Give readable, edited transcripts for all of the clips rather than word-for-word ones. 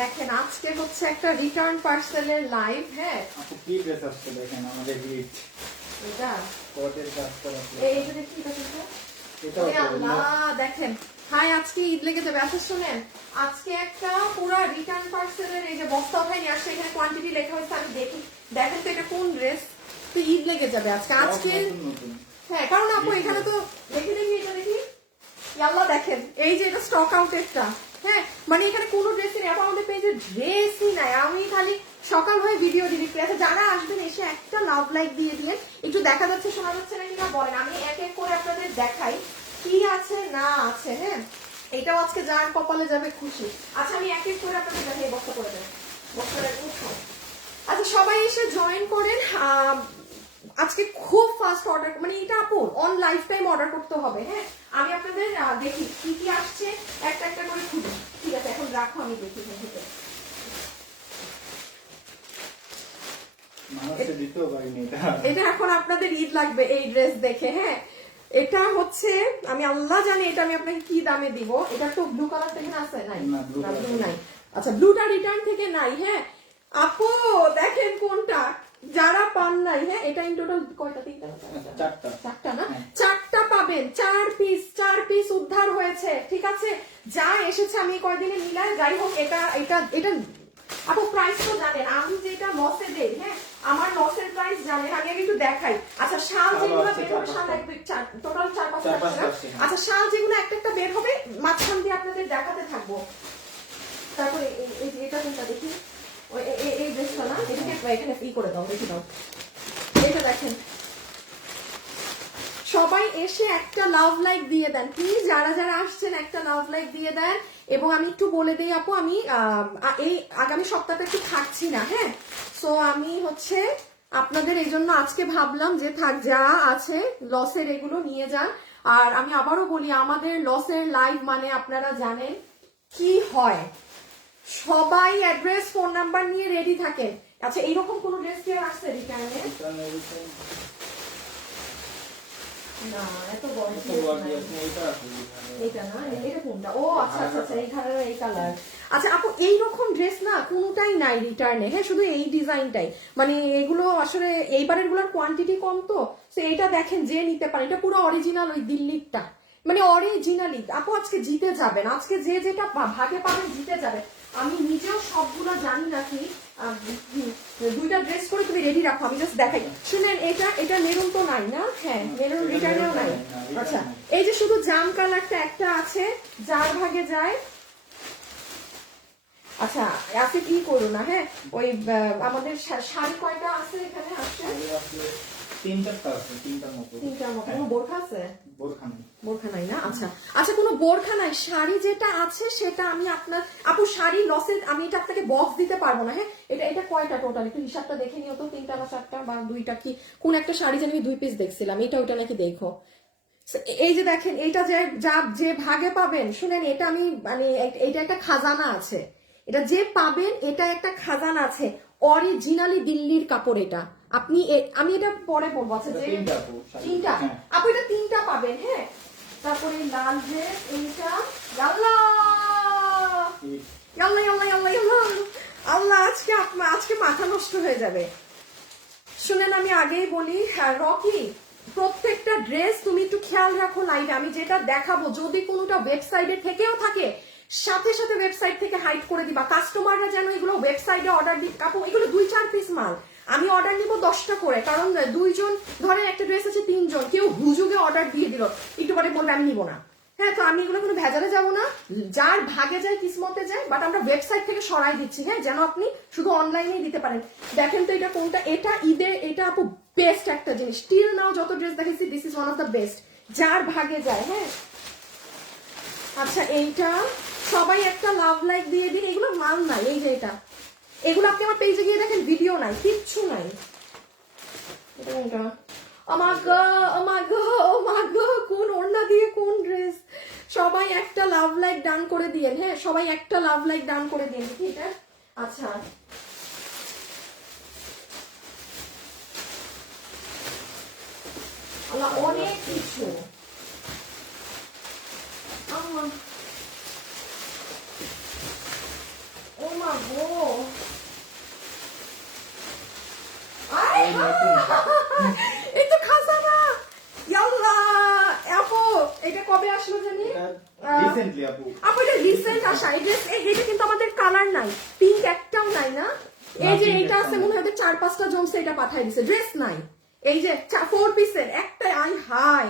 দেখেন আজকে হচ্ছে একটা রিটার্ন পার্সেলের লাইভ। হ্যাঁ আপু কি ড্রেস আসছে দেখেন আমাদের গিফট এটা কোটের কাজ করা এইটা দেখি এটা ওরে আল্লাহ দেখেন। হাই আজকে ঈদ লেগে যাবে। আচ্ছা শুনেন, আজকে একটা পুরো রিটার্ন পার্সেলের এই যে বস্তা উঠাই নিয়ে আসছে, এখানে কোয়ান্টিটি লেখা হয়েছে, আমি দেখি। দেখেন তো এটা কোন ড্রেস, তো ঈদ লেগে যাবে আজকে। আজকে হ্যাঁ কারণ আপু এখানে তো দেখি দেখি এটা দেখি আল্লাহ দেখেন এই যে এটা স্টক আউটেরটা। হ্যাঁ মানে এখানে কোনো ড্রেসই নেই আপু, আমাদের পেজে ড্রেসই নাই। আমি খালি সকাল হয়ে ভিডিও ডিলিট করে। আচ্ছা যারা আসবেন এসে একটা লাভ লাইক দিয়ে দিলেন। একটু দেখা যাচ্ছে শোনা যাচ্ছে না কিনা বলেন, আমি এক এক করে আপনাদের দেখাই কি আছে না আছে। হ্যাঁ এটাও আজকে যার কপালে যাবে খুশি। আচ্ছা আমি এক এক করে আপনাদের দেখাই, বস্তা করে দেন বস্তাটা উঠো। আচ্ছা সবাই এসে জয়েন করেন। আজকে খুব ফাস্ট অর্ডার, মানে এটা আপু অন লাইফ টাইম অর্ডার করতে হবে। হ্যাঁ আমি আপনাদের দেখি কি কি আসছে একটা একটা করে খুঁজি। ঠিক আছে এখন রাখো, আমি দেখি থেকে এটা এখন আপনাদের ঈদ লাগবে এই ড্রেস দেখে। হ্যাঁ এটা হচ্ছে আমি আল্লাহ জানি এটা আমি আপনাকে কি দামে দিব। এটা তো ব্লু কালার থেকে আছে নাই, ব্লু নাই। আচ্ছা ব্লুটা রিটার্ন থেকে নাই। হ্যাঁ আপু দেখেন কোনটা যারা পান নাই। হ্যাঁ এটা ইন টোটাল কয়টা, তিনটা চারটা না, চারটা পাবেন। 4 পিস উদ্ধার হয়েছে। ঠিক আছে যা এসেছে আমি কয়দিনে মিলাই, যাই হোক এটা এটা এটা আপু প্রাইস তো জানেন আমি যেটা লসে দেই। হ্যাঁ আমার লসের প্রাইস জানেন, আমি আগে একটু দেখাই। আচ্ছা শাল যেগুলো বের হবে, শাল টোটাল 4-5 টাকা। আচ্ছা শাল যেগুলো একটা একটা বের হবে মাঝখান দিয়ে আপনাদের দেখাতে থাকবো। তারপরে এই যে এটা কোনটা দেখি, এই ড্রেসটা না, এটাকে এখানে ই করে দাও, রেখে দাও। এটা দেখেন সবাই এসে একটা লাভ লাইক দিয়ে দেন প্লিজ, যারা যারা আসছেন একটা লাভ লাইক দিয়ে দেন। এবং আমি একটু বলে দিই আপু, আমি এই আগামী সপ্তাহটা একটু থাকছি না। হ্যাঁ সো আমি হচ্ছে আপনাদের এই জন্য আজকে ভাবলাম যে থাক যা আছে লসের এগুলো নিয়ে যান। আর আমি আবারও বলি আমাদের লসের লাইভ মানে আপনারা জানেন কি হয়, সবাই অ্যাড্রেস ফোন নাম্বার নিয়ে রেডি থাকেন। আচ্ছা এইরকম কোন ড্রেস কেউ আসছে রিটার্নে? না এত বড় এটা না, এটা কোনটা? ও আচ্ছা আচ্ছা আচ্ছা এইখানে এই কালার। আচ্ছা আপু এইরকম ড্রেস না কোনটাই নাই রিটার্নে। হ্যাঁ শুধু এই ডিজাইনটাই, মানে এগুলো আসলে এইবারের গুলোর কোয়ান্টিটি কম তো এইটা দেখেন যে নিতে পারে। এটা পুরো অরিজিনাল ওই দিল্লিরটা, মানে অরিজিনালি। আপু আজকে জিতে যাবেন, আজকে যে যেটা ভাগে পাবেন জিতে যাবে। আমি নিজেও সবগুলো জানি নাকি। দুইটা ড্রেস করে তুমি রেডি রাখো, আমি জাস্ট দেখাই। শুনেন এটা এটা মেরুন তো নাই না? হ্যাঁ মেরুন রিটার্নেও নাই। আচ্ছা এই যে শুধু জাম কালারটা একটা আছে, যার ভাগে যায়। আচ্ছা আপনি কি করো না। হ্যাঁ ওই আমাদের শাড়ি কয়টা আছে এখানে? আসছে তিনটার মতো। কোনো বোরখা আছে? বোরখা নাই না? আচ্ছা আচ্ছা কোনো বোরখা নাই। শাড়ি যেটা আছে সেটা আমি আপনার আপু শাড়ি লসে আমি এটা আপনাকে বক্স দিতে পারবো না। হ্যাঁ এটা এটা কয়টা টোটাল একটু হিসাবটা দেখে নিও তো, 3টা না 4টা বা 2টা কি কোন একটা শাড়ি জানি 2 পিস দেখছিলাম, এটা ওটা নাকি দেখো। এই যে দেখেন এটা যে যা যে ভাগে পাবেন, শুনেন এটা আমি মানে এটা একটা খাজানা আছে, এটা যে পাবেন এটা একটা খাজানা আছে। অরিজিনালি দিল্লির কাপড় এটা। আপনি আমি এটা পরে বলবো। আচ্ছা যে তিনটা আপু এটা 3টা পাবেন। হ্যাঁ তারপরে লাল ড্রেস এইটা। আল্লাহ আল্লাহ আল্লাহ আল্লাহ আল্লাহ আল্লাহ আজকে আজকে মাথা নষ্ট হয়ে যাবে। শুনেন আমি আগেই বলি, হ্যাঁ রকি প্রত্যেকটা ড্রেস তুমি একটু খেয়াল রাখো লাইভে। আমি যেটা দেখাবো যদি কোনোটা ওয়েবসাইটে থেকেও থাকে সাথে সাথে ওয়েবসাইট থেকে হাইড করে দিবা। কাস্টমাররা যেন এগুলো ওয়েবসাইটে অর্ডার দিই। কাপড় এগুলো 2-4 পিস মাল, আমি অর্ডার নিব 10টা করে, কারণ 2 জন ধরেন একটা ড্রেস আছে 3 জন, কেউ হুজুগে অর্ডার দিয়ে দিল একটু পরে বলবে আমি নিব না। হ্যাঁ তো আমি এগুলো কোনো ভেজালে যাবো না, যার ভাগে যায় কিসমতে যায়, বাট আমরা ওয়েবসাইট থেকে সরাই দিচ্ছি। হ্যাঁ যেন আপনি শুধু অনলাইনেই দিতে পারেন। দেখেন তো এটা কোনটা, এটা ঈদের এটা আপু বেস্ট একটা জিনিস। স্টিল নাও যত ড্রেস দেখেছি this is one of the best, যার ভাগে যায়। হ্যাঁ আচ্ছা এইটা সবাই একটা লাভ লাইক দিয়ে দিন। এগুলো মাল নাই, এই যে এটা এগুলো আপনি আমার পেজে গিয়ে দেখেন, ভিডিও নাই কিচ্ছু নাই। এটা কোনটা? কোন ওড়না দিয়ে কোন ড্রেস? সবাই একটা লাভ লাইক ডান করে দিয়েন। হ্যাঁ সবাই একটা লাভ লাইক ডান করে দিন দেখি এটা। আচ্ছা অনেক কিছু। ও মা রিসেন্টলি আপু আপু এটা রিসেন্ট আসা এই ড্রেস, এটা কিন্তু আমাদের কালার নাই, পিঙ্ক একটাও নাই না, এই যে pink এটা একটাও আছে নাই। মনে হয় 4-5টা জমছে, এটা পাঠাই দিছে, ড্রেস নাই, এই যে 4 পিসের একটা, আই হাই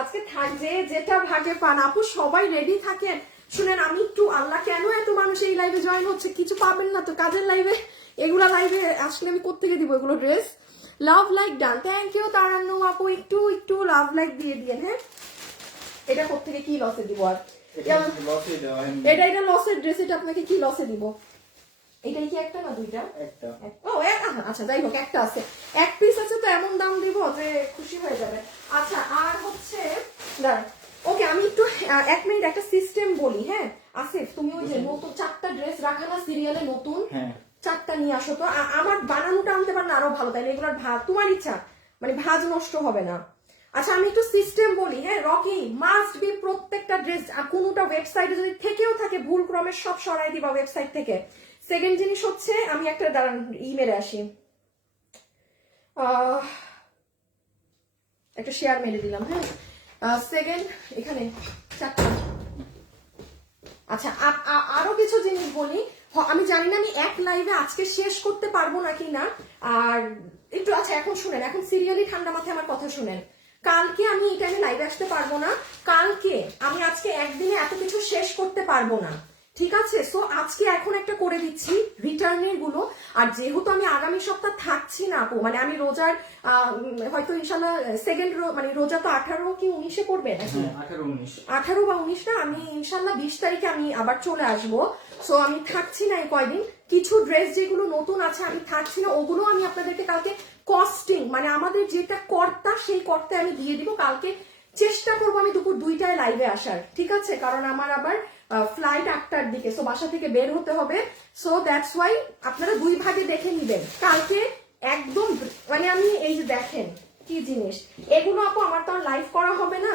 আজকে থাকবে যেটা ভাগে পান। আপু সবাই রেডি থাকেন। শুনেন আমি একটু, আল্লাহ কেন এত মানুষ এই লাইভে জয়েন হচ্ছে, কিছু পাবেন না তো কাজের লাইভে, এগুলা লাইভে আসলে আমি কোত্থেকে দিব এগুলো dress. Love like done, thank you Tarannu আপু, একটু একটু লাভ লাইক দিয়ে দিয়েন। হ্যাঁ এটা কোত্থেকে কি লসে দিব আর, এটা লসে দেওয়া হয় এটা লসের ড্রেস, এটা আপনাকে কি লসে দিব, এটাই কি একটা না দুইটা? একটা ও আচ্ছা যাই হোক একটা আছে, এক পিস আছে তো এমন দাম দিব যে খুশি হয়ে যাবে। আচ্ছা আর হচ্ছে দাঁড়ান, ওকে আমি একটু 1 মিনিট একটা সিস্টেম বলি। হ্যাঁ আসিফ তুমি ওই যে নতুন 4টা ড্রেস রাখা না সিরিয়ালে নতুন, হ্যাঁ 4টা নিয়ে আসো তো। আমার বানানোটা আনতে পারলে আরো ভালো, তাইলে এগুলোর ভাজ তোমার ইচ্ছা, মানে ভাজ নষ্ট হবে না। আচ্ছা আমি একটু সিস্টেম বলি। হ্যাঁ রকি মাস্ট বি প্রত্যেকটা ড্রেস, আর কোনোটা ওয়েবসাইটে যদি থেকেও থাকে ভুল ক্রমে সব সরাই দিবা ওয়েবসাইট থেকে। সেকেন্ড জিনিস হচ্ছে আমি একটা দাঁড়ান মেরে আসি, একটা শেয়ার মেরে দিলাম। হ্যাঁ সেকেন্ড এখানে 4টা। আচ্ছা আরো কিছু জিনিস বলি, আমি জানি না আমি এক লাইভে আজকে শেষ করতে পারবো নাকি না, আর একটু আচ্ছা এখন শুনেন, এখন সিরিয়ালি ঠান্ডা মাথায় আমার কথা শুনেন। কালকে আমি এই টাইমে লাইভে আসতে পারবো না, কালকে আমি আজকে একদিনে এত কিছু শেষ করতে পারবো না, ঠিক আছে? সো আজকে এখন একটা করে দিচ্ছি রিটার্নের গুলো। আর যেহেতু আমি আগামী সপ্তাহ থাকছি না আপু, মানে আমি রোজার হয়তো ইনশাল্লাহ সেকেন্ড মানে রোজা তো 18 কি 19-এ পড়বে নাকি? 18 বা 19 না, আমি ইনশাল্লাহ 20 তারিখে আমি আবার চলে আসবো। সো আমি থাকছি না এই কয়দিন, কিছু ড্রেস যেগুলো নতুন আছে আমি থাকছি না, ওগুলো আমি আপনাদেরকে কালকে কস্টিং মানে আমাদের যেটা কর্তা সেই কর্তায় আমি দিয়ে দিব। কালকে চেষ্টা করবো আমি দুপুর 2টায় লাইভে আসার, ঠিক আছে? কারণ আমার আবার ফ্লাইট 8টার দিকে, সো বাসা থেকে বের হতে হবে। সো দ্যাটস ওয়াই আপনারা 2 ভাগে দেখে নিবেন কালকে একদম। মানে আমি এই যে দেখেন কি জিনিস, এগুলো আপু আমার তো আর লাইভ করা হবে না,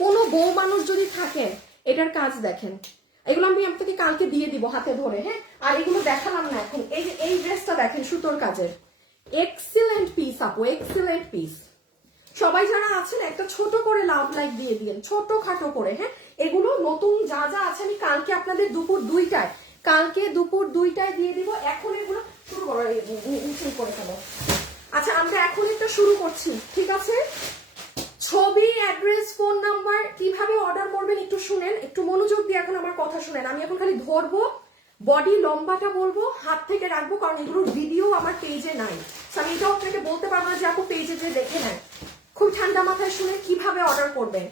কোনো বউ মানুষ যদি থাকেন এটার কাজ দেখেন, এগুলো আমি আপনাকে কালকে দিয়ে দিব হাতে ধরে। হ্যাঁ আর এগুলো দেখালাম না এখন, এই যে এই ড্রেসটা দেখেন সুতোর কাজের, এক্সিলেন্ট পিস আপু, এক্সিলেন্ট পিস। সবাই যারা আছেন একটা ছোট করে লাভ লাইক দিয়ে দিন, ছোট খাটো করে। হ্যাঁ এগুলো নতুন যা যা আছে আমি কালকে আপনাদের দুপুর 2টায়, কালকে দুপুর 2টায় দিয়ে দিব। এখন এগুলো শুরু করো, নিচে করে ফেলো। আচ্ছা আমরা এখন এটা শুরু করছি, ঠিক আছে? ছবি, অ্যাড্রেস, ফোন নাম্বার, কিভাবে অর্ডার করবেন একটু শুনেন, একটু মনোযোগ দিয়ে এখন আমার কথা শুনেন। আমি এখন খালি ধরবো, বডি লম্বাটা বলবো, হাত থেকে রাখবো, কারণ এগুলোর ভিডিও আমার পেজে নাই। আমি এটাও আপনাকে বলতে পারবো না যে আপু পেজে যে দেখে নেন। খুব ঠান্ডা মাথায় শুনে কিভাবে অর্ডার করবেন,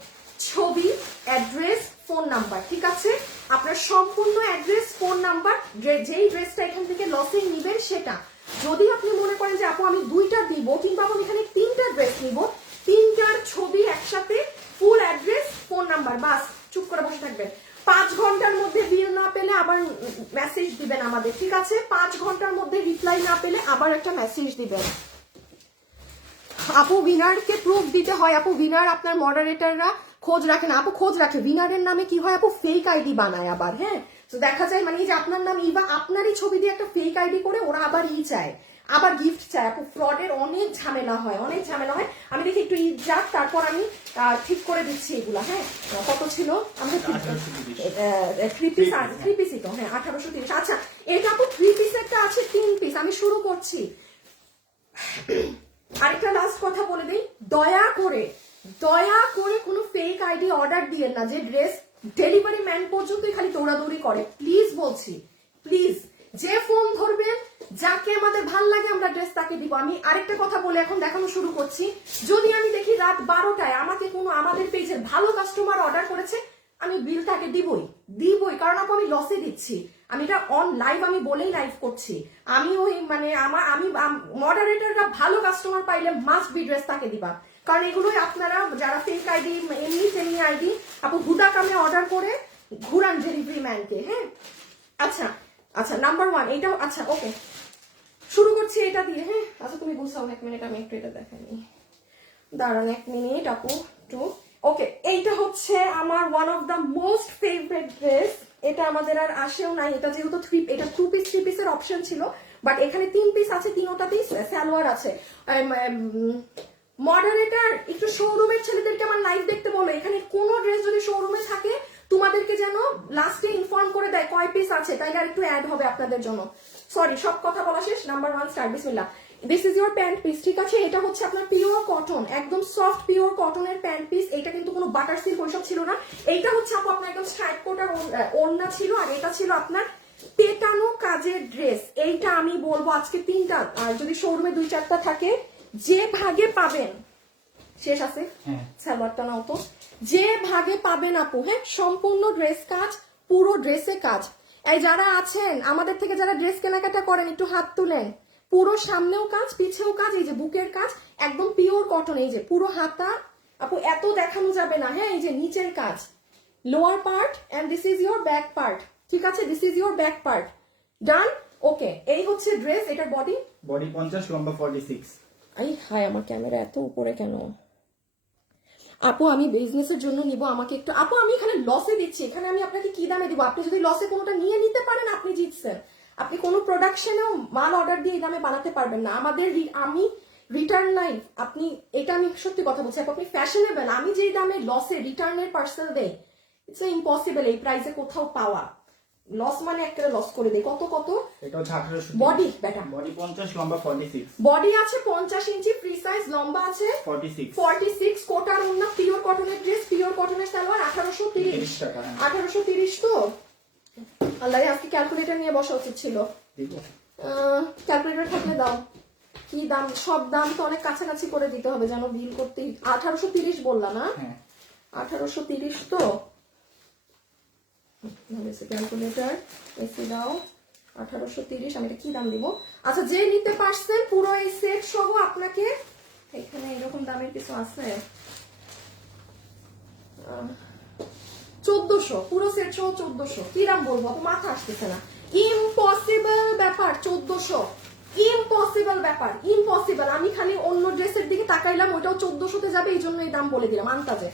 ছবি, অ্যাড্রেস, ফোন নাম্বার, ঠিক আছে? আপনার সম্পূর্ণ অ্যাড্রেস, ফোন নাম্বার, যেই ড্রেসটা এখান থেকে লসে নিবেন সেটা। যদি আপনি মনে করেন যে আপু আমি 2টা দিব, কিংবা আমি এখানে 3টা ড্রেস নিব, 3টার ছবি একসাথে, ফুল অ্যাড্রেস, ফোন নাম্বার, বাস চুপ করে বসে থাকবেন। 5 ঘন্টার মধ্যে বিল না পেলে আবার মেসেজ দিবেন আমাদের, ঠিক আছে? 5 ঘন্টার মধ্যে রিপ্লাই না পেলে আবার একটা মেসেজ দিবেন। আপু উইনারকে প্রুফ দিতে হয় আপু, উইনার আপনার মডারেটররা খোঁজ রাখে না আপু, খোঁজ রাখে। উইনারের নামে কি হয় আপু, ফেক আইডি বানায় আবার। হ্যাঁ তো দেখা যায় মানে এই যে আপনার নাম ইভা, আপনারই ছবি দিয়ে একটা ফেক আইডি করে ওরা আবার চায়, আবার গিফট চায় আপু। ফ্রডের অনেক ঝামেলা হয়, অনেক ঝামেলা হয়। আমি দেখি একটু ঈদ যাক, তারপর আমি ঠিক করে দিচ্ছি এগুলা। হ্যাঁ কত ছিল আমাদের 3 পিসই তো, হ্যাঁ 1830। আচ্ছা এটা আপু 3 পিস একটা আছে, 3 পিস। আমি শুরু করছি। আরেকটা লাস্ট কথা বলে দিই, দয়া করে কোনো ফেক আইডি অর্ডার দিয়েন না, যে ড্রেস ডেলিভারি ম্যান পর্যন্তই খালি দৌড়াদৌড়ি করে। প্লিজ বলছি, প্লিজ যে ফোন ধরবেন, যাকে আমাদের ভাল লাগে আমরা ড্রেস তাকে দিব। আমি আরেকটা কথা বলে এখন দেখানো শুরু করছি, যদি আমি দেখি রাত 12টায় আমাকে কোনো আমাদের পেজের ভালো কাস্টমার অর্ডার করেছে, আমি বিল তাকে দিবই, কারণ আপু আমি লসে দিচ্ছি। আমি এটা অন লাইভ আমি বলেই লাইভ করছি। আমি ওই মানে আমি মডারেটররা ভালো কাস্টমার পাইলে মাস্ট বি ড্রেস তাকে দিবা, কারণ এগুলোই আপনারা যারা ফেক আইডি এমনি আইডি আপু হুদা কামে অর্ডার করে ঘুরান ডেলিভারি ম্যানকে। হ্যাঁ আচ্ছা নাম্বার 1 এটা। আচ্ছা ওকে শুরু করছি এটা দিয়ে। হ্যাঁ আচ্ছা তুমি বুঝাও 1 মিনিট, আমি একটু এটা দেখাই। দাঁড়ান 1 মিনিট আপু টু। ওকে এইটা হচ্ছে আমার one of the most favourite dress. এটা আমাদের আর আসেও নাই, এটা যেহেতু এটা 2 পিস 3 পিসের অপশন ছিল, বাট এখানে 3 পিস আছে, 3টাতেই সালোয়ার আছে। মডারেটর একটু শোরুমের ছেলেদেরকে আমার লাইভ দেখতে বলো, এখানে কোনো ড্রেস যদি শোরুমে থাকে তোমাদেরকে লাস্টে ইনফর্ম করে দেয় কয় পিস আছে, তাইলে আর একটু অ্যাড হবে আপনাদের জন্য। সরি, সব কথা বলা শেষ। নাম্বার 1 স্টার্ট, বিসমিল্লাহ। This is your pant piece, ঠিক আছে? এটা হচ্ছে আপনার পিওর কটন, একদম সফট পিওর কটনের প্যান্ট পিস। এটা কিন্তু কোনো বাটার সিল্ক ওইসব ছিল না। এইটা হচ্ছে আপু আপনার একদম স্ট্রাইপ কোট আর ওড়না ছিল, আর এটা ছিল আপনার পেটানো কাজের ড্রেস। এইটা আমি বলবো আজকে 3টা, আর যদি শোরুমে 2-4টা থাকে, যে ভাগে পাবেন। শেষ আছে? হ্যাঁ। সালোয়ারটা নাও তো। যে ভাগে পাবেন আপু, হ্যাঁ, সম্পূর্ণ ড্রেস কাজ, পুরো ড্রেসে কাজ। এই যারা আছেন আমাদের থেকে, যারা ড্রেস কেনাকাটা করেন, একটু হাত তুলেন। পুরো সামনেও কাজ, পিছেও কাজ, এই যে বুকের কাজ, একদম পিওর কটন। এই যে পুরো হাতা আপু, এত দেখানো যাবে না, হ্যাঁ। এই যে নিচের কাজ, lower part, and this is your back part, ঠিক আছে? This is your back part. Done, okay. এই হচ্ছে ড্রেস। এটার বডি 50, লম্বা 46। আই হায়, আমার ক্যামেরা এত উপরে কেন? আপু আমি বিজনেসের জন্য নিব, আমাকে একটু, আপু আমি এখানে লসে দিচ্ছি, এখানে আমি আপনাকে কি দামে দিব? আপনি যদি লসে কোনোটা নিয়ে নিতে পারেন, আপনি জিতছেন। আপনি কোনো প্রোডাকশনেও মাল অর্ডার দিয়ে এই দামে বানাতে পারবেন না। আমাদের আমি রিটার্ন নাই। আপনি, এটা আমি সত্যি কথা বলছি, আপনি ফ্যাশনেবল। আমি যেই দামে লসে রিটার্নের পার্সেল দেই, ইটস ইম্পসিবল এই প্রাইসে কোথাও পাওয়া। লস মানে একটা লস করে দেই। কত কত? এটা হচ্ছে 1800। বডি বেটা, বডি 50, লম্বা 46। বডি আছে 50 ইঞ্চি ফ্রি সাইজ, লম্বা আছে 46। 46, কোটার ওন্না, পিওর কটনের ড্রেস, পিওর কটনের সালোয়ার। 1830 টাকা। 1830 তো আল্লাহ, আজকে ক্যালকুলেটর নিয়ে বসা উচিত ছিল। দিব। ক্যালকুলেটর থাকলে দাও। কি দাম? সব দাম তো অনেক কাছাকাছি করে দিতে হবে যেন বিল করতে। 1830 বললাম না? হ্যাঁ। 1830 তো ক্যালকুলেটর এসে দাও। 1830, আমি এটা কি দাম দিব? আচ্ছা, যে নিতে পারছেন পুরো এই সেট সহ, আপনাকে এখানে এরকম দামের কিছু আছে, 1400, পুরো সেট সহ 1400। কি দাম বলবো আপু, মাথা আসতেছে না। ইম্পসিবল ব্যাপার, 1400। ইম্পসিবল ব্যাপার, ইম্পসিবল। আমি খালি অন্য ড্রেসের দিকে তাকাইলাম, ওইটাও 1400-তে যাবে, এই জন্য এই দাম বলে দিলাম আন্তাজে।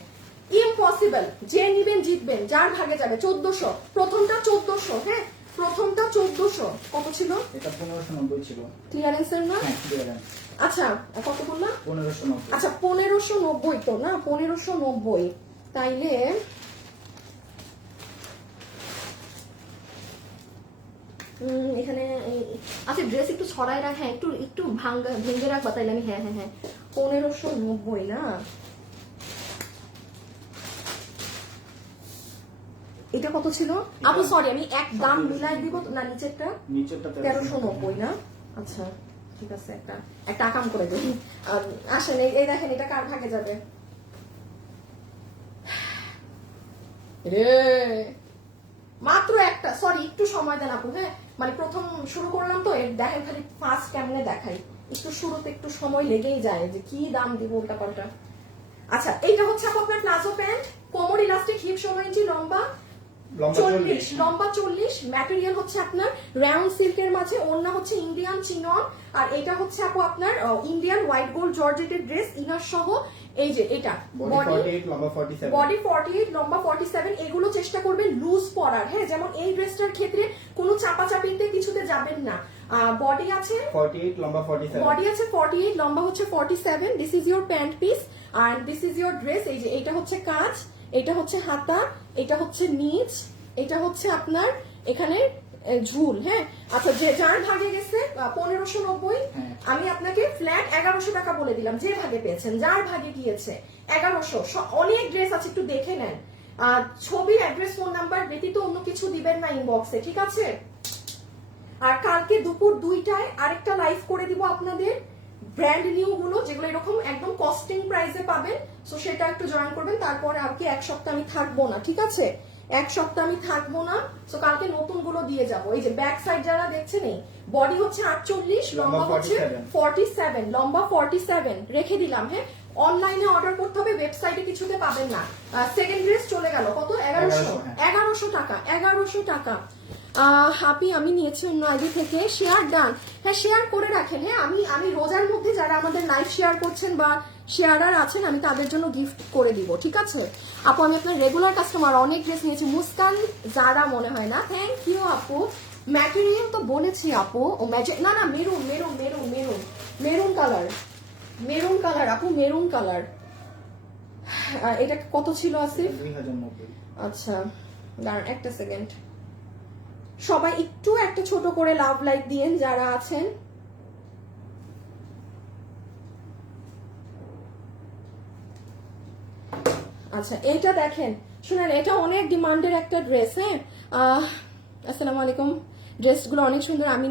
ইম্পসিবল। যে নিবেন জিতবেন, যার ভাগে যাবে 1400। প্রথমটা 1400, হ্যাঁ, প্রথমটা 1400। কত ছিল? এটা 1590 ছিল। ক্লিয়ারেন্সের না? হ্যাঁ, ক্লিয়ারেন্স। আচ্ছা, কত বললাম? 1590। আচ্ছা, 1590 তো না? 1590। তাইলে এখানে আচ্ছা, ড্রেস একটু ছড়াই রাখ, হ্যাঁ, একটু একটু ভেঙে রাখবা, তাইলে আমি, হ্যাঁ হ্যাঁ হ্যাঁ, 1590 না? এটা কত ছিল আপু? সরি, আমি এক দাম মিলাই দিব না। নিচেরটা 1390 না? আচ্ছা ঠিক আছে, একটা কাম করে দিই। আসেন, এই দেখেন, এটা কার ভাগে যাবে? রে মাত্র একটা, সরি একটু সময় দেন আপু, হ্যাঁ, মানে প্রথম শুরু করলাম তো, দেখেন খালি ফার্স্ট কেমনে দেখাই, একটু শুরুতে একটু সময় লেগেই যায় যে কি দাম দিব উল্টা পাল্টা। আচ্ছা, এইটা হচ্ছে আপু আপনার প্লাজো প্যান্ট, কোমর ইলাস্টিক, হিপ 16 ইঞ্চি, লম্বা 40, লম্বা 40। ম্যাটেরিয়াল হচ্ছে আপনার রাউন্ড সিল্কের মাঝে, ওড়না হচ্ছে ইন্ডিয়ান চিনন, আর এটা হচ্ছে আপু আপনার ইন্ডিয়ান হোয়াইট গোল্ড জর্জেটের ড্রেস, ইনার সহ। এই যে এটা বডি 48, লম্বা 47। বডি 48, লম্বা 47। এগুলো চেষ্টা করবেন লুজ পরার, হ্যাঁ, যেমন এই ড্রেসটার ক্ষেত্রে কোনো চাপাচাপিতে কিছুতে যাবেন না। বডি আছে 48, লম্বা 47। বডি আছে 48, লম্বা হচ্ছে 47। This is your pant piece আর দিস ইজ ইউর ড্রেস। এই যে এটা হচ্ছে কাজ, এটা হচ্ছে হাতা, এটা হচ্ছে নিচ, এটা হচ্ছে আপনার এখানে ঝুল, হ্যাঁ। আচ্ছা, যে যার ভাগে গেছে 1590, আমি আপনাকে ফ্ল্যাট 1100 টাকা বলে দিলাম। যে ভাগে পেয়েছেন, যার ভাগে গিয়েছে 1100। অনেক ড্রেস আছে, একটু দেখে নেন। ছবি, অ্যাড্রেস, ফোন নাম্বার ব্যতীত অন্য কিছু দিবেন না ইনবক্সে, ঠিক আছে? আর কালকে দুপুর 2টায় আরেকটা লাইভ করে দিব আপনাদের ব্র্যান্ড নিউ গুলো, যেগুলো এরকম একদম কস্টিং প্রাইসে পাবেন। সো সেটা একটু জয়েন করবেন। তারপরে আর কি এক সপ্তাহ আমি থাকবো না, ঠিক আছে? এক সপ্তাহ আমি থাকবো না। সো কালকে নতুন গুলো দিয়ে যাবো। এই যে ব্যাক সাইড যারা দেখছেন, এই বডি হচ্ছে 48, লম্বা হচ্ছে 47, লম্বা 47 রেখে দিলাম, হ্যাঁ। অনলাইনে অর্ডার করতে হবে, ওয়েবসাইটে কিছুতে পাবেন না। সেকেন্ড ড্রেস চলে গেল কত? 1100 টাকা, 1100 টাকা। হাপি আমি নিয়েছি অন্য আইডি থেকে। শেয়ার ডান, হ্যাঁ শেয়ার করে রাখেন, হ্যাঁ। আমি রোজার মধ্যে যারা আমাদের লাইভ শেয়ার করছেন বা শেয়ারার আছেন, আমি তাদের জন্য গিফট করে দিব, ঠিক আছে? আপু আমি আপনার রেগুলার কাস্টমার, অনেক ড্রেস নিয়েছি। মুস্কান যারা মনে হয় না, থ্যাংক ইউ আপু। ম্যাটেরিয়াল তো বলেছি আপু, ও না না, maroon maroon maroon maroon maroon colour, maroon colour আপু, মেরুন কালার। এটা কত ছিল আসিফ? 2090। আচ্ছা দাঁড়ান একটা সেকেন্ড, সবাই একটু একটা ছোট করে লাভ লাইক দিয়েন যারা আছেন। আচ্ছা এইটা দেখেন, শুনেন এটা অনেক ডিমান্ডের একটা ড্রেস। হ্যাঁ, আসসালামু আলাইকুম। ড্রেসগুলো অনেক সুন্দর, আমি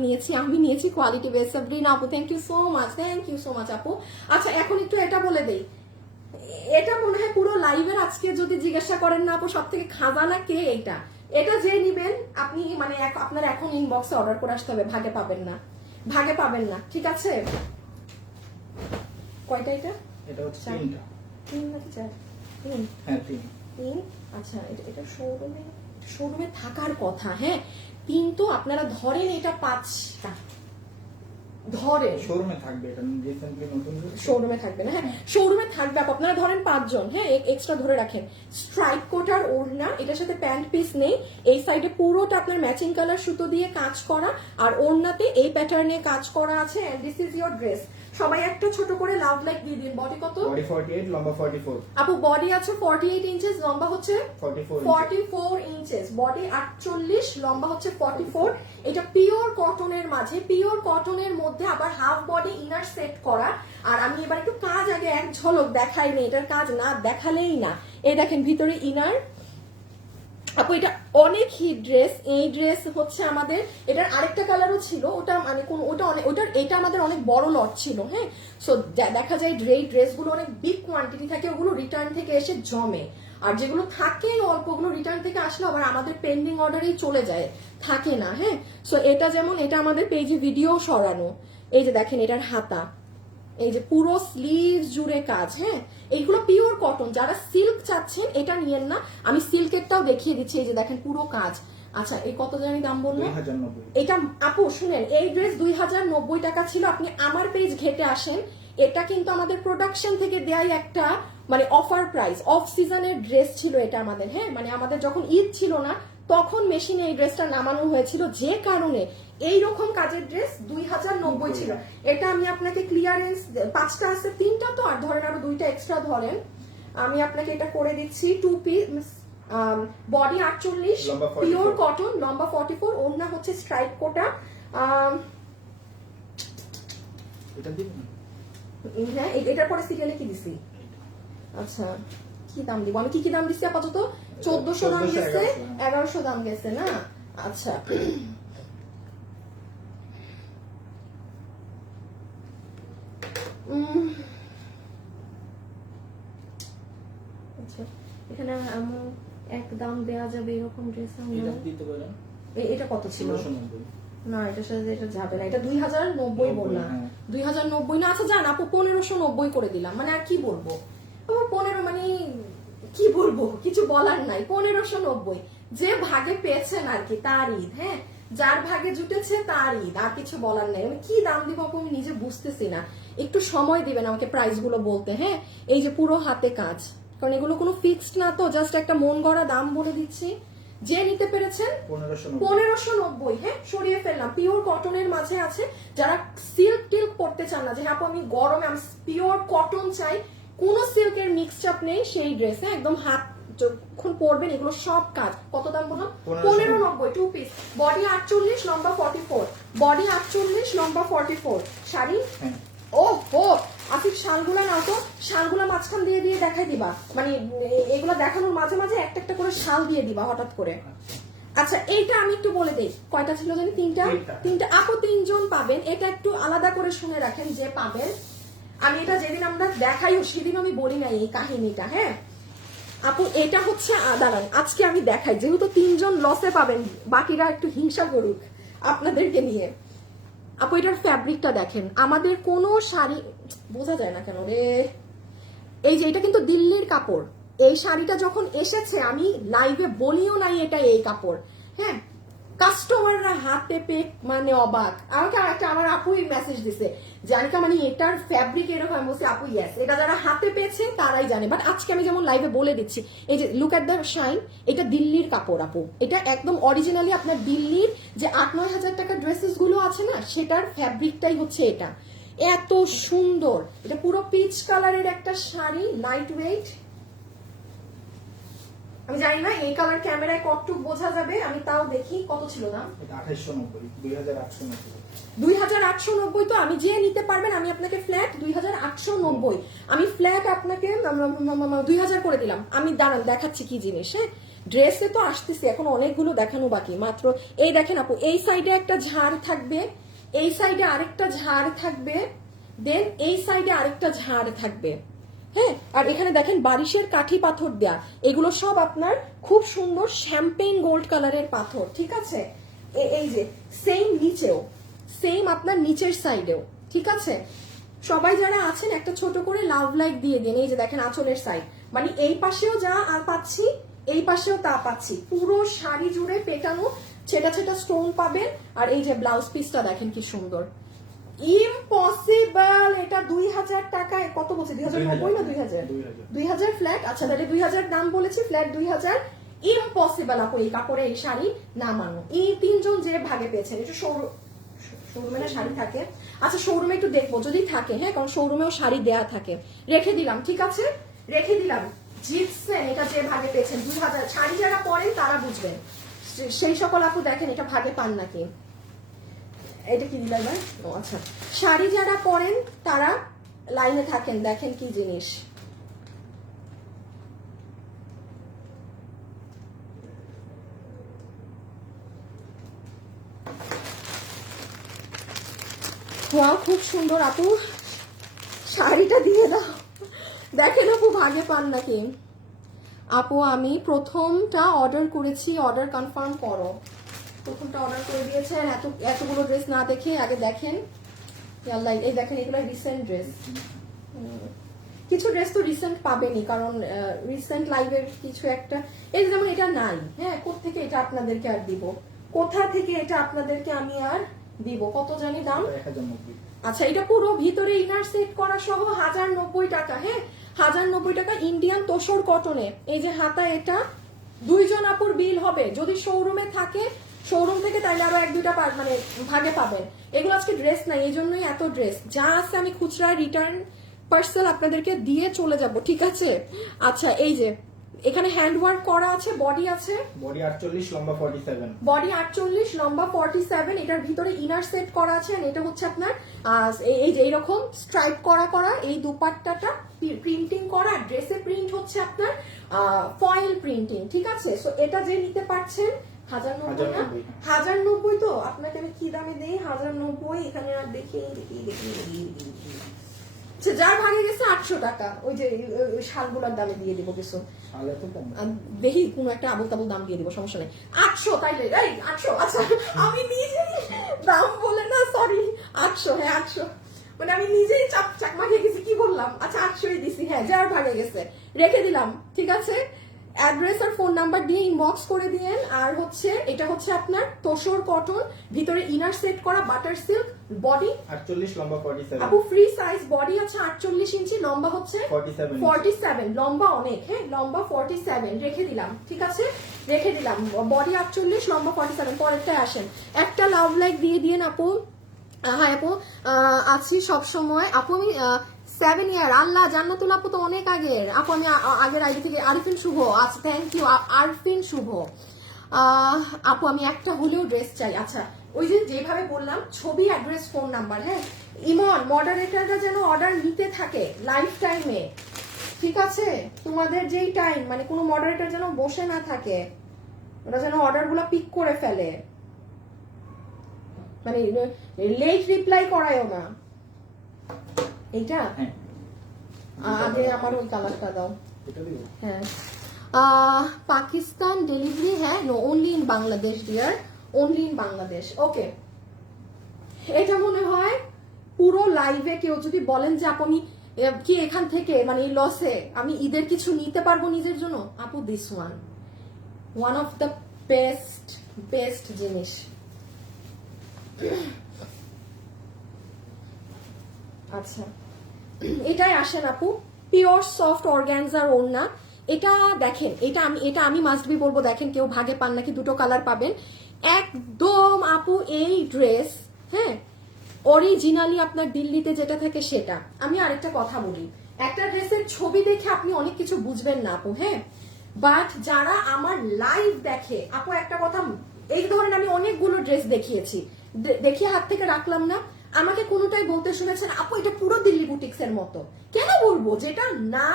নিয়েছি কোয়ালিটি বেস্ট। সাবরিনা আপু থ্যাংক ইউ সো মাচ আপু। আচ্ছা এখন একটু এটা বলে দেই, এটা মনে হয় পুরো লাইভের আজকে যদি জিজ্ঞাসা করেন না আপু সব থেকে খাজানা কে, এটা যে নিবেন আপনি মানে আপনার এখন ইনবক্সে অর্ডার করে আসতে হবে, ভাগে পাবেন না, ঠিক আছে? কয়টা এটা হচ্ছে তিনটা। তিন নাকি চার? হ্যাঁ তিন। আচ্ছা এটা শোরুমে থাকার কথা। হ্যাঁ, তিন তো আপনারা ধরেন এটা 5টা ধরেন, শোরুমে থাকবে, এটা রিসেন্টলি নতুন শোরুমে থাকবে না। হ্যাঁ শোরুমে থাকবে, আপনারা ধরেন 5 জন, হ্যাঁ এক্সট্রা ধরে রাখেন। স্ট্রাইপ কোটার ওড়না, এটার সাথে প্যান্ট পিস নেই, এই সাইডে পুরোটা আপনার ম্যাচিং কালার সুতো দিয়ে কাজ করা, আর ওড়নাতে এই প্যাটার্নে কাজ করা আছে। And this is your dress. সবাই একটা ছোট করে লাভ লাইক দিয়ে দিন। বডি কত? বডি 48, লম্বা 44। আপু বডি আছে 48 ইঞ্চেস, লম্বা হচ্ছে 44 ইঞ্চেস, বডি 48, লম্বা হচ্ছে 44। এটা পিওর কটনের মাঝে, পিওর কটনের মধ্যে আবার হাফ বডি ইনার সেট করা। আর আমি এবার একটু কাজ আগে এক ঝলক দেখাই নি, এটার কাজ না দেখালেই না। এই দেখেন ভিতরে ইনার। আপু এটা অনেক হিট ড্রেস, এই ড্রেস হচ্ছে আমাদের, এটার আরেকটা কালারও ছিল, ওটা মানে কোন ওটার এটা আমাদের অনেক বড় লট ছিল। হ্যাঁ, সো দেখা যায় এই ড্রেসগুলো অনেক বিগ কোয়ান্টিটি থাকে, ওগুলো রিটার্ন থেকে এসে জমে। আর যেগুলো থাকে অল্প, ওগুলো রিটার্ন থেকে আসলে আবার আমাদের পেন্ডিং অর্ডারেই চলে যায়, থাকে না। হ্যাঁ, সো এটা যেমন এটা আমাদের পেজে ভিডিও সরানো, এই যে দেখেন এটার হাতা, এই যে পুরো স্লিভ জুড়ে কাজ। হ্যাঁ, এইগুলো পিওর কটন, যারা সিল্ক চাচ্ছেন এটা নিয়েন না, আমি সিল্কেরটাও দেখিয়ে দিচ্ছি। এই যে দেখেন পুরো কাজ। আচ্ছা এই কত জানি দাম বললো? 2090। এটা আপু শুনেন, এই ড্রেস 2090 টাকা ছিল। আপনি আমার পেজ ঘেটে আসেন, এটা কিন্তু আমাদের প্রোডাকশন থেকে দেয়াই একটা মানে অফার প্রাইস, অফ সিজনের ড্রেস ছিল এটা আমাদের। হ্যাঁ, মানে আমাদের যখন ঈদ ছিল না তখন মেশিনে এই ড্রেসটা নামানো হয়েছিল, যে কারণে এইরকম কাজের ড্রেস 2090 ছিল। এটা আমি আপনাকে ক্লিয়ারেন্স, 5টা আছে, 3টা তো, আর ধরেন আরো 2টা এক্সট্রা ধরেন, আমি আপনাকে এটা করে দিচ্ছি। 2 পিস, বডি 48, পিওর কটন, লম্বা 44, ওড়না হচ্ছে স্ট্রাইপ কোটা। এটা দিবেন? হ্যাঁ, এটার পরে সিরিয়ালে কি দিছি? আচ্ছা কি দাম দিব আমি, কি দাম দিচ্ছি আপাতত? 1400 দাম গেছে, 1100 দাম গেছে না? আচ্ছা আচ্ছা এখানে এমন এক দাম দেয়া যাবে এরকম ড্রেস এটা দিতে পারেন। এটা কত ছিল? 1690। না এটার সাথে এটা যাবে না, এটা 2090 বললাম। হ্যাঁ। 2090 না? আচ্ছা জান আপু 1590 করে দিলাম, মানে আর কি বলবো, 15 মানে কি বলবো, কিছু বলার নাই। 1590, যে ভাগে পেয়েছেন আর কি তার ঈদ। হ্যাঁ, যার ভাগে জুটেছে তার ঈদ, আর কিছু বলার নাই। আমি কি দাম দিব আপু আমি নিজে বুঝতেছি না, একটু সময় দিবেন আমাকে প্রাইস গুলো বলতে। হ্যাঁ, এই যে পুরো হাতে কাজ, কারণ এগুলো কোনো ফিক্সড না, তো জাস্ট একটা মন গড়া দাম বলে দিচ্ছি। যে নিতে পেরেছেন 1590। হ্যাঁ, সরিয়ে ফেললাম, পিওর কটনের মাঝে আছে। যারা সিল্ক টিল্ক পড়তে চান না, যে হ্যাঁ আমি গরমে আমি পিওর কটন চাই, কোন সিল্কের মিক্সচাপ নেই, সেই ড্রেসে একদম হাত যখন পরবেন এগুলো সব কাজ। কত দাম বললাম? 1590, 2 পিস, বডি 48, লম্বা 44, বডি 48, লম্বা 44। শাড়ি ও হো আসিফ, শালগুলা নাও তো, শালগুলা মাঝখান দিয়ে দিয়ে দেখাই দিবা, মানে এগুলো দেখানোর মাঝে মাঝে একটা একটা করে শাল দিয়ে দিবা হঠাৎ করে। আচ্ছা এইটা আমি একটু বলে দেই, কয়টা ছিল জানি? 3টা। আপু 3 জন পাবেন, এটা একটু আলাদা করে শুনে রাখেন যে পাবেন। আমি এটা যেদিন আমরা দেখাইও সেদিন আমি বলি নাই এই কাহিনীটা। হ্যাঁ আপু এটা হচ্ছে, দাঁড়ান আজকে আমি দেখাই, যেহেতু 3 জন লসে পাবেন, বাকিরা একটু হিংসা করুক আপনাদেরকে নিয়ে। আপু এটার ফ্যাব্রিকটা দেখেন, আমাদের কোনো শাড়ি বোঝা যায় না কেন রে, এই যে এটা কিন্তু দিল্লির কাপড়। এই শাড়িটা যখন এসেছে আমি লাইভে বলিও নাই এটা এই কাপড়। হ্যাঁ, কাস্টমাররা হাতে পেয়ে মানে অবাক। আমাকে আরেকটা আমার আপুই মেসেজ দিছে, জানিকা মানে এটার ফ্যাব্রিক এরকম। আমি বলছি আপু ইয়েস, এটা যারা হাতে পেয়েছে তারাই জানে, বাট আজকে আমি যেমন লাইভে বলে দিচ্ছি, এই যে লুক এট দ্য শাইন, এটা দিল্লির কাপড় আপু, এটা একদম অরিজিনালি আপনার দিল্লির যে 8-9 হাজার টাকার ড্রেসেস গুলো আছে না, সেটার ফ্যাব্রিকটাই হচ্ছে এটা, এত সুন্দর। এটা পুরো পিচ কালারের একটা শাড়ি, লাইট ওয়েট। আমি জানি না এই কালার ক্যামেরায় কতটুকু বোঝা যাবে, আমি তাও দেখি কত ছিল দাম। এটা 2890, 2890। 2890 তো আমি যে নিতে পারবেন, আমি আপনাকে ফ্ল্যাট 2890, আমি ফ্ল্যাট আপনাকে 2000 করে দিলাম। আমি দাঁড়ান দেখাচ্ছি কি জিনিস। হ্যাঁ, ড্রেসে তো আসতেছি, এখন অনেকগুলো দেখানো বাকি মাত্র। এই দেখেন আপু, এই সাইডে একটা ঝাড় থাকবে, এই সাইডে আরেকটা ঝাড় থাকবে, দেন এই সাইডে আরেকটা ঝাড় থাকবে। হ্যাঁ, আর এখানে দেখেন বারিশের কাঠি পাথর দেয়া, এগুলো সব আপনার খুব সুন্দর শ্যাম্পেইন গোল্ড কালারের পাথর, ঠিক আছে। এই যে সেম নিচেও, সেম আপনার নিচের সাইডেও, ঠিক আছে। সবাই যারা আছেন একটা ছোট করে লাভ লাইক দিয়ে দিন। এই যে দেখেন আঁচলের সাইড, মানে এই পাশেও যা পাচ্ছি এই পাশেও তা পাচ্ছি, পুরো শাড়ি জুড়ে পেটানো ছেটা ছেটা স্টোন পাবেন। আর এই যে ব্লাউজ পিসটা দেখেন কি সুন্দর, ইম্পসিবল। এটা 2000 টাকায়, কত বলছে 2090 না 2000 ফ্ল্যাট। আচ্ছা তাহলে 2000 দাম বলেছি, ফ্ল্যাট 2000। ইম্পসিবল আপু এই কাপড়ে এই শাড়ি না মানো। এই তিনজন যে ভাগে পেয়েছেন, এটা শোরুমে না শাড়ি থাকে। আচ্ছা শোরুমে একটু দেখবো যদি থাকে, হ্যাঁ, কারণ শোরুমেও শাড়ি দেয়া থাকে। রেখে দিলাম, ঠিক আছে, রেখে দিলাম। জিতছেন এটা যে ভাগে পেয়েছেন 2000। শাড়ি যারা পরেন তারা বুঝবেন, সেই সকল আপু দেখেন এটা ভাগে পান নাকি। এটা কি দিলাম ভাই? ও আচ্ছা, শাড়ি যারা পরেন তারা লাইনে থাকেন, দেখেন কি জিনিস। ওয়াও খুব সুন্দর আপু, শাড়িটা দিয়ে দাও। দেখেন আপু ভাগে পান নাকি। আপু আমি প্রথমটা অর্ডার করেছি, অর্ডার কনফার্ম করো। প্রথমটা অর্ডার করে দিয়েছেন, এতগুলো ড্রেস না দেখে আগে দেখেন। এই দেখেন এগুলো রিসেন্ট ড্রেস। কিছু ড্রেস তো রিসেন্ট পাবেনি, কারণ রিসেন্ট লাইভের কিছু একটা, এই যেমন এটা নাই। হ্যাঁ, কোত্থেকে এটা আপনাদেরকে আর দিব, কোথা থেকে এটা আপনাদেরকে আমি আর দিব, কত জানি দাম। 1090। আচ্ছা এটা পুরো ভিতরে ইনার সেট করা সহ 1090 টাকা। হ্যাঁ 1090 টাকা, ইন্ডিয়ান তোসর কটনে। এই যে হাতা, এটা 2 জন আপুর বিল হবে। যদি শোরুমে থাকে, শোরুম থেকে তাইলে আরো 1-2টা মানে ভাগে পাবেন। এগুলো আজকে ড্রেস নাই, এই জন্যই এত ড্রেস। যা আছে আমি খুচরা রিটার্ন পার্সেল আপনাদেরকে দিয়ে চলে যাব, ঠিক আছে। আচ্ছা এই যে এখানে হ্যান্ড ওয়ার্ক করা আছে, বডি আছে, বডি 48, লম্বা 47। বডি 48, লম্বা 47। এটার ভিতরে ইনার সেট করা আছে। আর এটা হচ্ছে আপনার এই যে এইরকম স্ট্রাইপ করা করা, এই দুপাট্টাটা প্রিন্টিং করা, ড্রেসে প্রিন্ট হচ্ছে আপনার ফয়েল প্রিন্টিং, ঠিক আছে। সো এটা যে নিতে পারছেন 1090 না, 1090 তো আপনাকে আমি কি দামে দেই, 1090। এখানে আর দেখি যার ভাগে গেছে 800 টাকা, ওই যে শালগুলার দামে দিয়ে দিব কিছু, দেখি কোন একটা আবল তাবল দাম দিয়ে দিব, সমস্যা নেই। 800 তাইলে, এই 800। আচ্ছা আমি নিজেই দাম বলে না, সরি 800। হ্যাঁ 800, মানে আমি নিজেই চাকমা খেয়ে গেছি, কি বললাম। আচ্ছা 800ই দিছি, হ্যাঁ যার ভাগে গেছে রেখে দিলাম, ঠিক আছে। অ্যাড্রেস আর ফোন নাম্বার দিয়ে ইনবক্স করে দিয়েন। আর হচ্ছে এটা হচ্ছে আপনার তোসর কটন, ভিতরে ইনার সেট করা বাটার সিল্ক, বডি 48, লম্বা 47। আপু ফ্রি সাইজ, বডি আছে 48 ইঞ্চি, লম্বা হচ্ছে 47। লম্বা অনেক, হ্যাঁ লম্বা 47 রেখে দিলাম, ঠিক আছে, রেখে দিলাম। বডি 48, লম্বা 47। পরেরটা আসেন, একটা লাভ লাইক দিয়ে দিয়েন আপু। হ্যাঁ আপু আছি সব সময় আপু, আমি 7 ইয়ার। আল্লাহ জান্নাতুল আপু তো অনেক আগের আপু, আমি আগের আইডি থেকে। আরিফিন শুভ, আচ্ছা থ্যাংক ইউ আরফিন শুভ। আপু আমি একটা হলেও ড্রেস চাই। আচ্ছা ওই যে যেভাবে বললাম, ছবি, অ্যাড্রেস, ফোন নাম্বার। হ্যাঁ ইমন, মডারেটররা যেন অর্ডার নিতে থাকে লাইফ টাইমে, ঠিক আছে। তোমাদের যেই টাইম, মানে কোনো মডারেটর যেন বসে না থাকে, ওরা যেন অর্ডার গুলা পিক করে ফেলে, মানে লেট রিপ্লাই করায়ও না। এইটা আগে আমার ওই কালারটা দাও। হ্যাঁ পাকিস্তান ডেলিভারি, হ্যাঁ no, only in Bangladesh dear, only in Bangladesh. Okay, এটা মনে হয় পুরো লাইভে কেউ যদি বলেন যে আপু আমি কি এখান থেকে মানে এই লসে আমি ঈদের কিছু নিতে পারবো নিজের জন্য, আপু this one of the best জিনিস। আচ্ছা এটাই আসেন আপু, পিওর সফট অর্গানজার ওড়না। এটা দেখেন, এটা আমি মাস্ট বি বলবো, দেখেন কেউ ভাগে পান নাকি, দুটো কালার পাবেন একদম আপু। এই ড্রেস, হ্যাঁ অরিজিনালি আপনার দিল্লিতে যেটা থাকে সেটা। আমি আরেকটা কথা বলি, একটা ড্রেসের ছবি দেখে আপনি অনেক কিছু বুঝবেন না আপু। হ্যাঁ বাট যারা আমার লাইভ দেখে, আপু একটা কথা, এই ধরেন আমি অনেকগুলো ড্রেস দেখিয়েছি, দেখিয়ে হাত থেকে রাখলাম না, আমাকে কোনোটাই বলতে শুনেছেন আপু এটা পুরো দিল্লি বুটিক্স এর মতো। কেন বলবো? যেটা না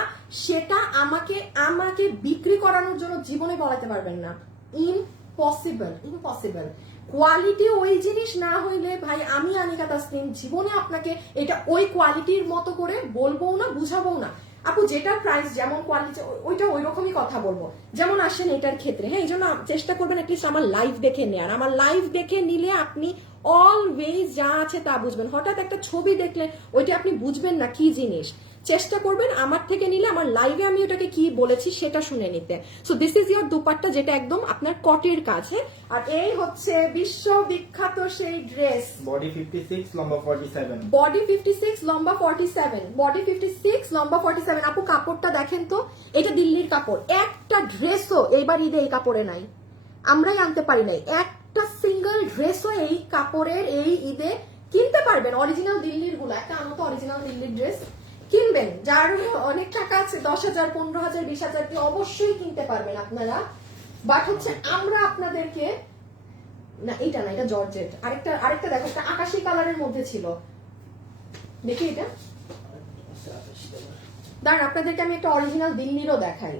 সেটা আমাকে আমাকে বিক্রি করানোর জন্য জীবনে বলাতে পারবেন না। Impossible, impossible. কোয়ালিটি ওই জিনিস না হইলে ভাই আমি আনিকা তাসনিম জীবনে আপনাকে এটা ওই কোয়ালিটির মতো করে বলবো না, বুঝাবো না। আপু যেটা প্রাইস যেমন কোয়ালিটি ওইটা ওই রকমই কথা বলবো। যেমন আসেন এটার ক্ষেত্রে, হ্যাঁ, এই জন্য চেষ্টা করবেন অ্যাটলিস্ট আমার লাইভ দেখে নেয়ার। আমার লাইভ দেখে নিলে আপনি অলওয়েজ যা আছে তা বুঝবেন। হঠাৎ একটা ছবি দেখলে ওইটা আপনি বুঝবেন না কি জিনিস। চেষ্টা করবেন আমার থেকে নিলে আমার লাইভে আমি ওটাকে কি বলেছি সেটা শুনে নিতে। So this is your dupatta, যেটা একদম আপনার কটের কাজ। হ্যাঁ, আর এই হচ্ছে বিশ্ববিখ্যাত সেই ড্রেস। বডি 56 লম্বা 47। বডি 56 লম্বা 47, বডি 56 লম্বা 47। আপু কাপড়টা দেখেন তো, এটা দিল্লির কাপড়। একটা ড্রেসও এইবার ঈদে এই কাপড়ে নাই, আমরাই আনতে পারি নাই। একটা সিঙ্গেল ড্রেসও এই কাপড়ের এই ঈদে কিনতে পারবেন। অরিজিনাল দিল্লির গুলো একটা আনো তো, অরিজিনাল দিল্লির ড্রেস কিনবেন। যার অনেক টাকা আছে, 10,000 15,000 20,000 দিয়ে অবশ্যই কিনতে পারবেন আপনারা। বাট হচ্ছে আমরা আপনাদেরকে, না এটা না, এটা জর্জেট। আরেকটা আরেকটা দেখো, একটা আকাশি কালারের মধ্যে ছিল, দেখি এটা। দাঁড়ান আপনাদেরকে আমি একটা অরিজিনাল দিল্লিরও দেখাই।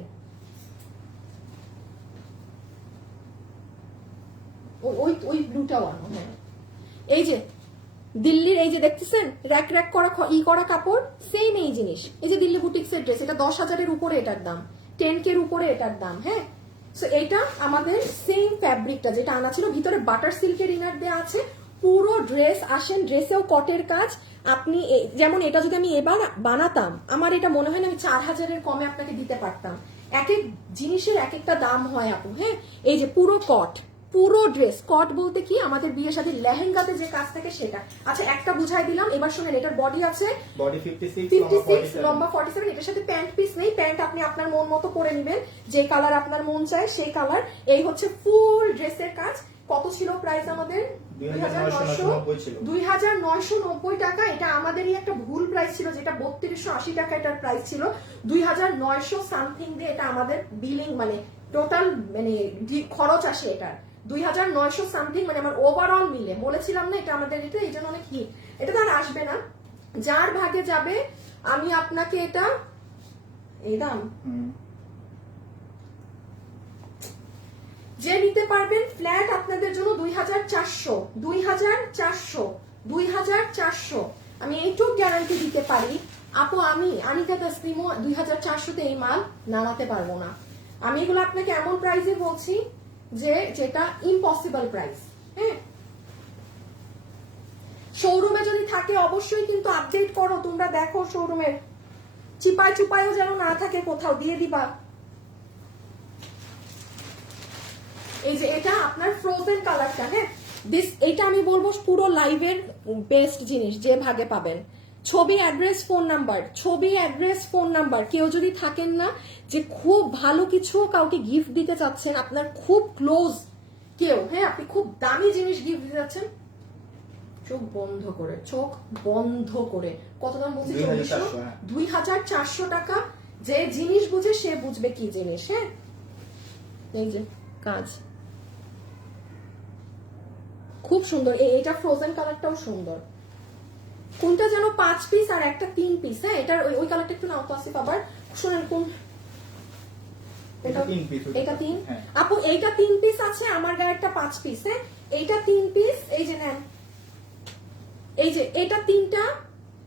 ওই ওই ব্লুটাও আনো। হ্যাঁ, এই যে দিল্লির, এই যে দেখতেছেন র্যাক র্যাক করা করা কাপড়, সেম এই জিনিস। এই যে দিল্লি বুটিক্স এর ড্রেস, এটা 10,000-এর উপরে এটার দাম, 10K এর উপরে এটার দাম। হ্যাঁ, সো এটা আমাদের সেম ফ্যাব্রিকটা যেটা আনা ছিল, ভিতরে বাটার সিল্কের ইনার দেওয়া আছে। পুরো ড্রেস আসেন, ড্রেসেও কটের কাজ। আপনি যেমন এটা যদি আমি এবার বানাতাম, আমার এটা মনে হয় না আমি 4,000-এর কমে আপনাকে দিতে পারতাম। এক এক জিনিসের এক একটা দাম হয় আপু। হ্যাঁ, এই যে পুরো কট, পুরো ড্রেস কট বলতে কি আমাদের বিয়ে শাদীর লেহেঙ্গাতে যে কাজ থাকে সেটা। আচ্ছা একটা বুঝাই দিলাম, এবার শুনেন। এটার বডি আছে বডি 56 লম্বা 47। এটার সাথে প্যান্ট পিস নেই, প্যান্ট আপনি আপনার মন মতো করে নেবেন, যে কালার আপনার মন চায় সেই কালার। এই হচ্ছে ফুল ড্রেসের কাজ। কত ছিল প্রাইস আমাদের? 2,990 টাকা। এটা আমাদেরই একটা ভুল প্রাইস ছিল, যেটা 3280 টাকা এটার প্রাইস ছিল। 2,900 সামথিং দিয়ে এটা আমাদের বিলিং মানে টোটাল মানে খরচ আসে এটার 2,900 সামথিং, মানে আমার ওভারঅল মিলে। বলেছিলাম না এটা আমাদের এটা, এই জন্য অনেক হিট। এটা তো আর আসবে না, যার ভাগে যাবে। আমি আপনাকে এটা এই দাম যে নিতে পারবেন ফ্ল্যাট আপনাদের জন্য 2,400, 2,400, 2,400। আমি এইটুকু গ্যারান্টি দিতে পারি আপু, আমি আনিকা তাসনিমও 2,400-তে এই মাল নামাতে পারবো না। আমি এগুলো আপনাকে এমন প্রাইসে বলছি যে যেটা ইম্পসিবল প্রাইস। হ্যাঁ, শোরুমে যদি থাকে অবশ্যই কিন্তু আপডেট করো, তোমরা দেখো শোরুমের চিপাই চুপাইও যেন না থাকে, কোথাও দিয়ে দিবা। এই যে এটা আপনার ফ্রোজেন কালারটা। হ্যাঁ, এইটা আমি বলবো পুরো লাইভের বেস্ট জিনিস, যে ভাগে পাবেন। ছবি, অ্যাড্রেস, ফোন নাম্বার, ছবি, অ্যাড্রেস, ফোন নাম্বার। কেউ যদি থাকেন না যে খুব ভালো কিছু কাউকে গিফট দিতে চাচ্ছেন, আপনার খুব ক্লোজ কেউ, হ্যাঁ, আপনি খুব দামি জিনিস গিফট দিতে চাচ্ছেন, চোখ বন্ধ করে, চোখ বন্ধ করে, কত দাম বলছি? 2,400 টাকা। যে জিনিস বুঝে সে বুঝবে কি জিনিস। হ্যাঁ, এই যে কাজ খুব সুন্দর। এইটা ফ্রোজেন কালারটাও সুন্দর। কোনটা যেন 5 পিস আর একটা 3 পিস। হ্যাঁ, এটার ওই কালারটা একটু নাও তো আসিফ। আবার শুনেন কোন এটা 3 পিস, এটা 3। আপু এইটা 3 পিস আছে, আমার গায়েরটা 5 পিস। হ্যাঁ, এইটা 3 পিস। এই যে নেন, এই যে এটা 3টা,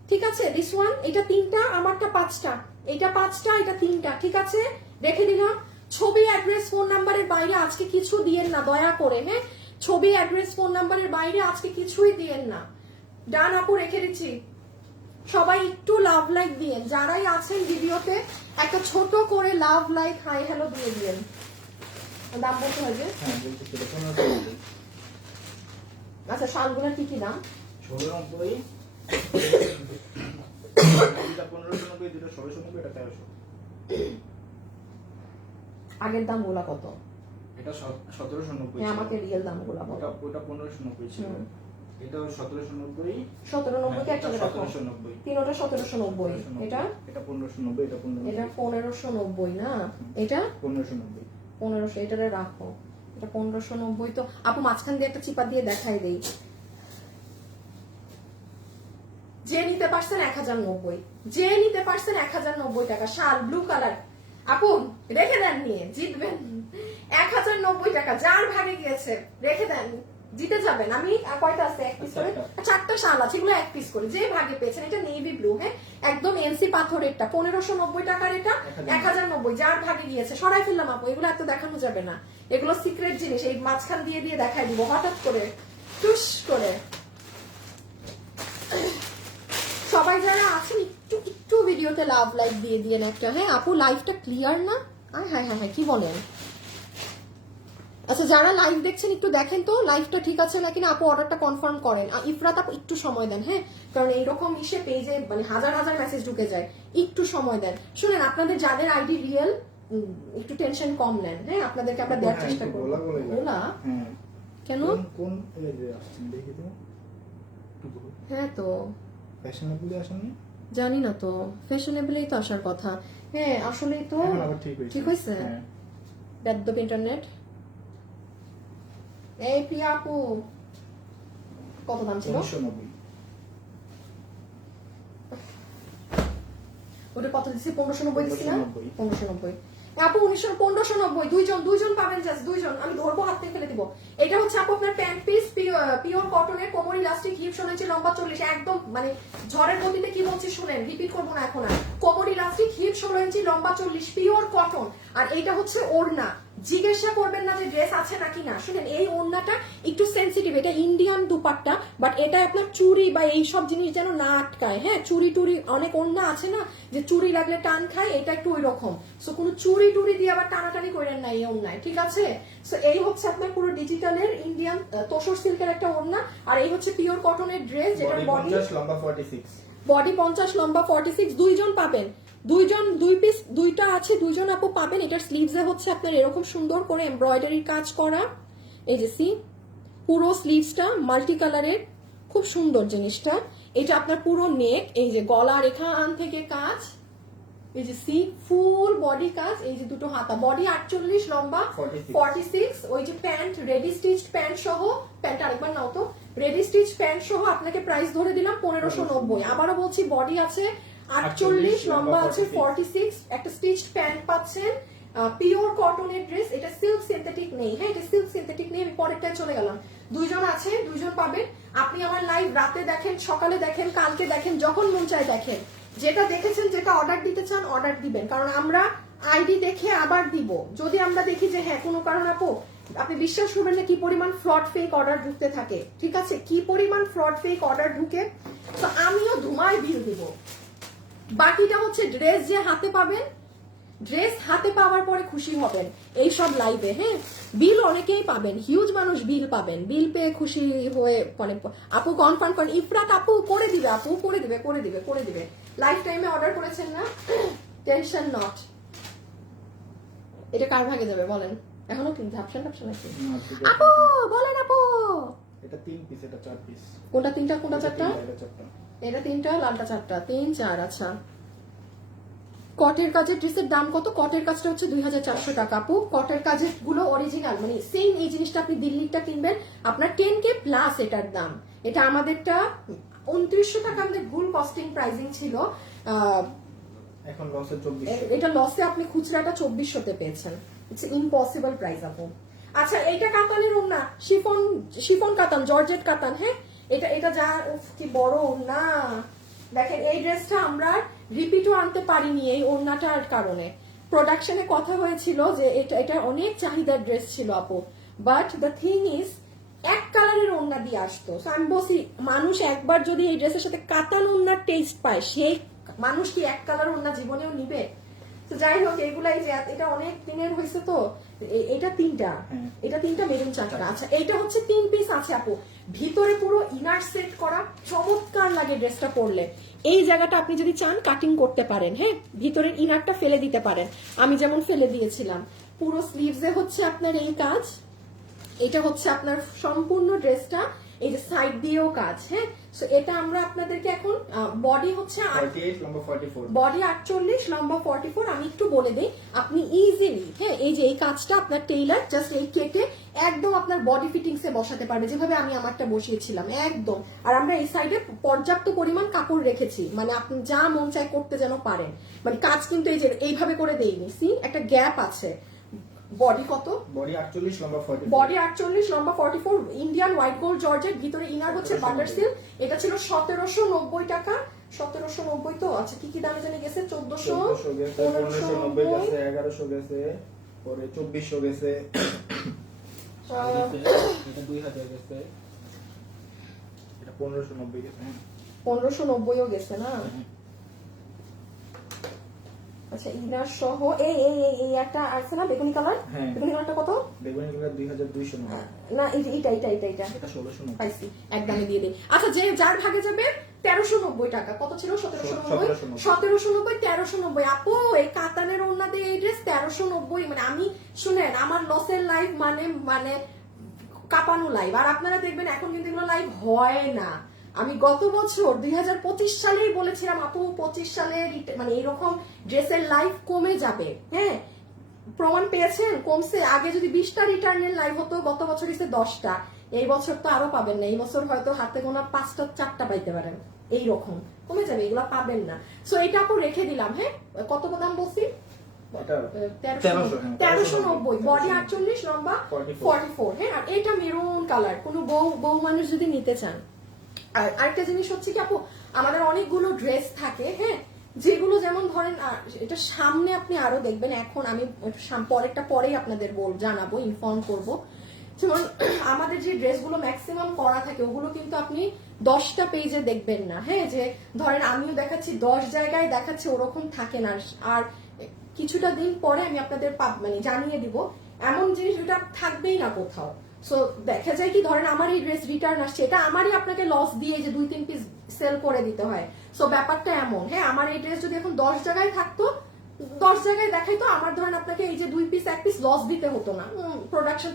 ঠিক আছে? দিস ওয়ান, এটা 3টা, আমারটা 5টা, এটা 5টা, এটা 3টা, ঠিক আছে? রেখে দিলাম। ছবি, অ্যাড্রেস, ফোন নাম্বারের বাইরে আজকে কিছু দিয়েন না দয়া করে। হ্যাঁ, ছবি, অ্যাড্রেস, ফোন নাম্বারের বাইরে আজকে কিছুই দিয়েন না। ডান আপু, রেখে দিচ্ছি। সবাই একটু লাভ লাইক দিয়েন, যারাই আছেন ভিডিওতে একটা ছোট করে লাভ লাইক হাই হ্যালো দিয়ে দিয়েন। দাম বলতে হয় যে, আচ্ছা শালগুলোর কি কি দাম? 1690, এটা 1590, দুটো 1690, এটা 1300। আগের দাম গুলা কত? এটা 1790। হ্যাঁ, আমাকে রিয়েল দাম গুলা বলো। ওটা 1590 ছিল। এটা 1790 1790 কে একসাথে রাখো 1790 তিনোটা 1790 এটা এটা 1590 এটা 1590 এটা 1590 না এটা 1590 1500 এটারে রাখো এটা 1590 তো আপু মাঝখান দিয়ে একটা চিপা দিয়ে দেখাই দেই যে নিতে পারছেন 1090 যে নিতে পারছেন 1090 টাকা শাল ব্লু কালার আপু রেখে দেন নিয়ে জিতবেন 1090 টাকা যার ভাগে গিয়েছে রেখে দেন জিতে যাবেন আমি কয়টা আছে এক পিস করে চারটা শাল আছে এগুলো এক পিস করে যে ভাগে পেয়েছেন এটা নেভি ব্লু হ্যাঁ একদম এনসি পাথরেরটা 1590 টাকার এটা 1090 যার ভাগে গিয়েছে সরাই ফেললাম আপু এগুলো এত দেখানো যাবে না এগুলো সিক্রেট জিনিস এই মাঝখান দিয়ে দিয়ে দেখাই দিব হঠাৎ করে টুস করে সবাই যারা আছেন একটু একটু ভিডিওতে লাভ লাইক দিয়ে দিয়ে একটা হ্যাঁ আপু লাইভটা ক্লিয়ার না হ্যাঁ হ্যাঁ হ্যাঁ কি বলেন আচ্ছা যারা লাইভ দেখছেন একটু দেখেন তো লাইভটা ঠিক আছে নাকি না আপু অর্ডারটা কনফার্ম করেন ইফরাত আপু একটু সময় দেন হ্যাঁ কারণ এইরকম ইসে পেজে মানে হাজার হাজার মেসেজ ঢুকে যায় একটু সময় দেন শুনেন আপনাদের যাদের আইডি রিয়েল একটু টেনশন কম নেন হ্যাঁ আপনাদেরকে আমরা দেওয়ার চেষ্টা করব ওলা হ্যাঁ কেন কোন এজে আসছেন দেখি তো হ্যাঁ তো ফ্যাশনেবলি আসেননি জানি না তো ফ্যাশনেবলই তো আসার কথা হ্যাঁ আসলেই তো এখন আবার ঠিক হয়েছে হ্যাঁ বেদ্যপ ইন্টারনেট এই প্রিয়া আপু কত দাম ছিল 1990 ওটা কত দিচ্ছি 1590 দিছিলাম 1590 1590 আপু 1590 দুইজন পাবেন জাস্ট দুইজন আমি ধরবো হাত থেকে ফেলে দিব এটা হচ্ছে আপু আপনার প্যান্ট পিস পিওর কটনের কোমর ইলাস্টিক হিপ শোনেছি লম্বা 40 একদম মানে ঝড়ের গতিতে কি বলছি শুনেন রিপিট করবো না এখন আর কোমর ইলাস্টিক হিপ 16 ইঞ্চি লম্বা 40 পিওর কটন আর এইটা হচ্ছে ওড়না জিজ্ঞাসা করবেন না যে ড্রেস আছে নাকি না শুনেন এই ওড়নাটা একটু সেনসিটিভ এটা ইন্ডিয়ান দুপাট্টা বাট এটা আপনার চুড়ি বা এই সব জিনিস যেন না আটকায় হ্যাঁ চুড়ি টুড়ি অনেক ওড়না আছে না যে চুড়ি লাগলে টান খায় এটা একটু ওই রকম সো কোনো চুড়ি টুড়ি দিয়ে আবার টানাটানি করেন না এই ওড়নায় ঠিক আছে সো এই হচ্ছে আপনার পুরো ডিজিটালের ইন্ডিয়ান তোষর সিল্কের একটা ওড়না আর এই হচ্ছে পিওর কটনের ড্রেস যেটা বডি 50 লম্বা 46 বডি 50 লম্বা 46 দুইজন পাবেন দুইজন দুই পিস দুইটা আছে দুইজন আপু পাবেন এটার স্লিভসে হচ্ছে আপনার এরকম সুন্দর করে এমব্রয়ডারির কাজ করা এই যে সি পুরো স্লিভসটা মাল্টি কালারের খুব সুন্দর জিনিসটা এটা আপনার পুরো নেক এই যে গলার এখান থেকে কাজ এই যে সি ফুল বডি কাজ এই যে দুটো হাতা বডি 48 লম্বা 46 ওই যে প্যান্ট রেডি স্টিচড প্যান্ট সহ প্যান্ট আরেকবার নাও তো রেডি স্টিচ প্যান্ট সহ আপনাকে প্রাইস ধরে দিলাম 1590 আবারও বলছি বডি আছে 48 লম্বা আছে 46 একটা স্টিচড প্যান্ট পাচ্ছেন পিওর কটনের ড্রেস এটা সিল্ক সিনথেটিক নেই হ্যাঁ এটা সিল্ক সিনথেটিক নেই আমি পরেরটায় চলে গেলাম দুইজন আছে দুইজন পাবেন আপনি আমার লাইভ রাতে দেখেন সকালে দেখেন কালকে দেখেন যখন মন চায় দেখেন যেটা দেখেছেন যেটা অর্ডার দিতে চান অর্ডার দিবেন কারণ আমরা আইডি দেখে আবার দিব যদি আমরা দেখি যে হ্যাঁ কোনো কারণ আপনি বিশ্বাস করবেন না কি পরিমাণ ফ্রড ফেক অর্ডার ঢুকতে থাকে ঠিক আছে কি পরিমাণ ফ্রড ফেক অর্ডার ঢুকে তো আমিও ধুমায় বিল দিব বাকিটা হচ্ছে ড্রেস যে হাতে পাবেন ড্রেস হাতে পাওয়ার পরে খুশি হবেন এই সব লাইভে হ্যাঁ বিল অনেকেই পাবেন হিউজ মানুষ বিল পাবেন বিল পেয়ে খুশি হয়ে মানে আপু কনফার্ম করেন ইফরাত আপু করে দিবে আপু করে দিবে লাইফ টাইমে অর্ডার করেছেন না টেনশন নট এটা কার ভাগে যাবে বলেন এখনো কি ধাপশন আছে আপু বলেন আপু এটা 3 পিস এটা 4 পিস কোনটা তিনটা কোনটা চারটা এটা চারটা এটা তিনটা লালটা চারটা 3 4 আচ্ছা কটের কাজের ড্রেসের দাম কত কটের কাজটা হচ্ছে 2400 টাকা আপু কটের কাজের গুলো অরিজিনাল মানে সেম এই জিনিসটা আপনি দিল্লিটা কিনবেন আপনার 10K প্লাস এটার দাম এটা আমাদেরটা 2900 টাকা আমাদের ভুল কস্টিং প্রাইসিং ছিল এখন লসে 2400 এটা লসে আপনি খুচরাটা 2400 তে পেয়েছেন ইটস ইম্পসিবল প্রাইস আপু আচ্ছা এইটা কাতানের ওড়না শিফন কাতান জর্জেট কাতান হ্যাঁ এটা যা কি বড় ওড়না দেখেন এই ড্রেসটা আমরা রিপিটও আনতে পারিনি এই ওড়নাটার কারণে প্রোডাকশনে কথা হয়েছিল যে এটা অনেক চাহিদার ড্রেস ছিল আপু বাট দ্য থিং ইজ এক কালারের ওড়না দিয়ে আসতো আমি বলছি মানুষ একবার যদি এই ড্রেসের সাথে কাতান ওড়নার টেস্ট পায় সেই মানুষ কি এক কালার ওড়না জীবনেও নিবে তো যাই হোক এগুলাই যে এটা অনেক দিনের হয়েছে তো এটা তিনটা মেরুন চারটা আচ্ছা এইটা হচ্ছে 3 পিস আছে আপু ভিতরে পুরো ইনার সেট করা চমৎকার লাগে ড্রেসটা পরলে এই জায়গাটা আপনি যদি চান কাটিং করতে পারেন হ্যাঁ ভিতরের ইনারটা ফেলে দিতে পারেন আমি যেমন ফেলে দিয়েছিলাম পুরো স্লিভসে হচ্ছে আপনার এই কাজ এটা হচ্ছে আপনার সম্পূর্ণ ড্রেসটা এই যে সাইড দিয়েও কাজ। হ্যাঁ, সো এটা আমরা আপনাদেরকে এখন বডি হচ্ছে 48 লম্বা 44 বডি 48 লম্বা 44। আমি একটু বলে দিই, আপনি ইজিলি হ্যাঁ এই যে এই কাজটা আপনার টেইলার জাস্ট এই কেটে একদম আপনার বডি ফিটিংসে বসাতে পারবে, যেভাবে আমি আমারটা বসিয়েছিলাম একদম। আর আমরা এই সাইডে পর্যাপ্ত পরিমাণ কাপড় রেখেছি, মানে আপনি যা মন চায় করতে যেন পারেন। মানে কাজ কিন্তু এই যে এইভাবে করে দেইনি, সি একটা গ্যাপ আছে। বডি কত? বডি 48 লম্বা 44 বডি 48 লম্বা 44, ইন্ডিয়ান হোয়াইট গোল্ড জর্জেট, ভিতরে ইনার হচ্ছে বাটার সিল্ক। এটা ছিল 1790 টাকা। 1790 তো আচ্ছা কি কি দামে জানি গেছে? 1400 গেছে, 1590 গেছে, 1100 গেছে, পরে 2400 গেছে, এটা 2000 গেছে, এটা 1590 গেছে। 1590ও গেছে না? আচ্ছা ইনার সহ এই এই এই এই একটা আছে না বেগুনি কালার? হ্যাঁ। বেগুনি কালারটা কত? বেগুনি কালার 2290, না এটা এটা এটা এটা এটা এটা 1690 পাইছি, একদমই দিয়ে দেই। আচ্ছা যে যার ভাগে যাবে 1390 টাকা। কত ছিল? 1790 1790 1390। আপু এই কাতানের ওড়না দিয়ে এই ড্রেস 1390, মানে আমি শুনেন আমার লসের লাইভ মানে মানে কাপানো লাইভ। আর আপনারা দেখবেন এখন কিন্তু এগুলো লাইভ হয় না। আমি গত বছর 2025 সালেই বলেছিলাম আপু 25 সালে মানে এরকম ড্রেসের লাইভ কমে যাবে। হ্যাঁ প্রমাণ পেয়েছেন কমছে। আগে যদি 20টা রিটার্নের লাইভ হতো, গত বছর হচ্ছে 10টা। এই বছর তো আরো পাবেন না, এই বছর হয়তো হাতে গোনা 5টা 4টা পাইতে পারেন, এইরকম কমে যাবে, এগুলা পাবেন না। সো এটা আপু রেখে দিলাম। হ্যাঁ কত দাম বলছি? 1390, বডি 48 লম্বা 44। হ্যাঁ আর এটা মেরুন কালার, কোনো বউ মানুষ যদি নিতে চান। আর আরেকটা জিনিস হচ্ছে কি আপু, আমাদের অনেকগুলো ড্রেস থাকে হ্যাঁ, যেগুলো যেমন ধরেন এটা সামনে আপনি আরো দেখবেন, এখন আমি পরেরটা পরেই আপনাদের জানাবো, ইনফর্ম করব। যেমন আমাদের যে ড্রেসগুলো ম্যাক্সিমাম করা থাকে ওগুলো কিন্তু আপনি 10টা পেজে দেখবেন না। হ্যাঁ যে ধরেন আমিও দেখাচ্ছি 10 জায়গায় দেখাচ্ছে, ওরকম থাকে না। আর কিছুটা দিন পরে আমি আপনাদের মানে জানিয়ে দিব, এমন জিনিস যেটা থাকবেই না কোথাও। সো দেখা যায় কি ধরেন আমার এই ড্রেস রিটার্ন আসছে, এটা আমারই আপনাকে লস দিয়ে যে 2-3 পিস সেল করে দিতে হয়। সো ব্যাপারটা এমন। হ্যাঁ আমার এই ড্রেস যদি এখন 10 জায়গায় থাকতো, 10 জায়গায় দেখাই তো আমার ধরেন আপনাকে এই যে 2 পিস 1 পিস লস দিতে হতো না,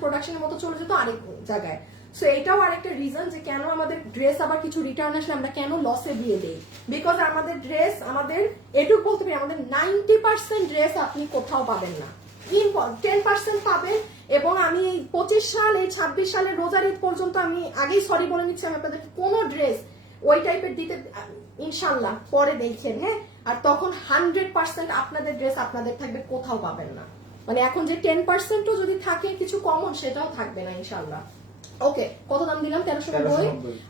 প্রোডাকশনের মতো চলে যেত আরেক জায়গায়। সো এটাও আরেকটা রিজন যে কেন আমাদের ড্রেস আবার কিছু রিটার্ন আসলে আমরা কেন লসে দিয়ে দেই। বিকজ আমাদের ড্রেস, আমাদের এটুকু বলতে পারি আমাদের 90% ড্রেস আপনি কোথাও পাবেন না, 10% পাবেন। এবং আমি এই 25 সাল এই 26 সালের রোজার ঈদ পর্যন্ত আমি আগেই সরি বলে নিচ্ছি, আমি আপনাদেরকে কোনো ড্রেস ওই টাইপের দিতে ইনশাল্লাহ পরে দেখেন। হ্যাঁ আর তখন 100% আপনাদের ড্রেস আপনাদের থাকবে, কোথাও পাবেন না। মানে এখন যে 10%ও যদি থাকে কিছু কমন, সেটাও থাকবে না ইনশাল্লাহ। ওকে কত দাম দিলাম? 1390।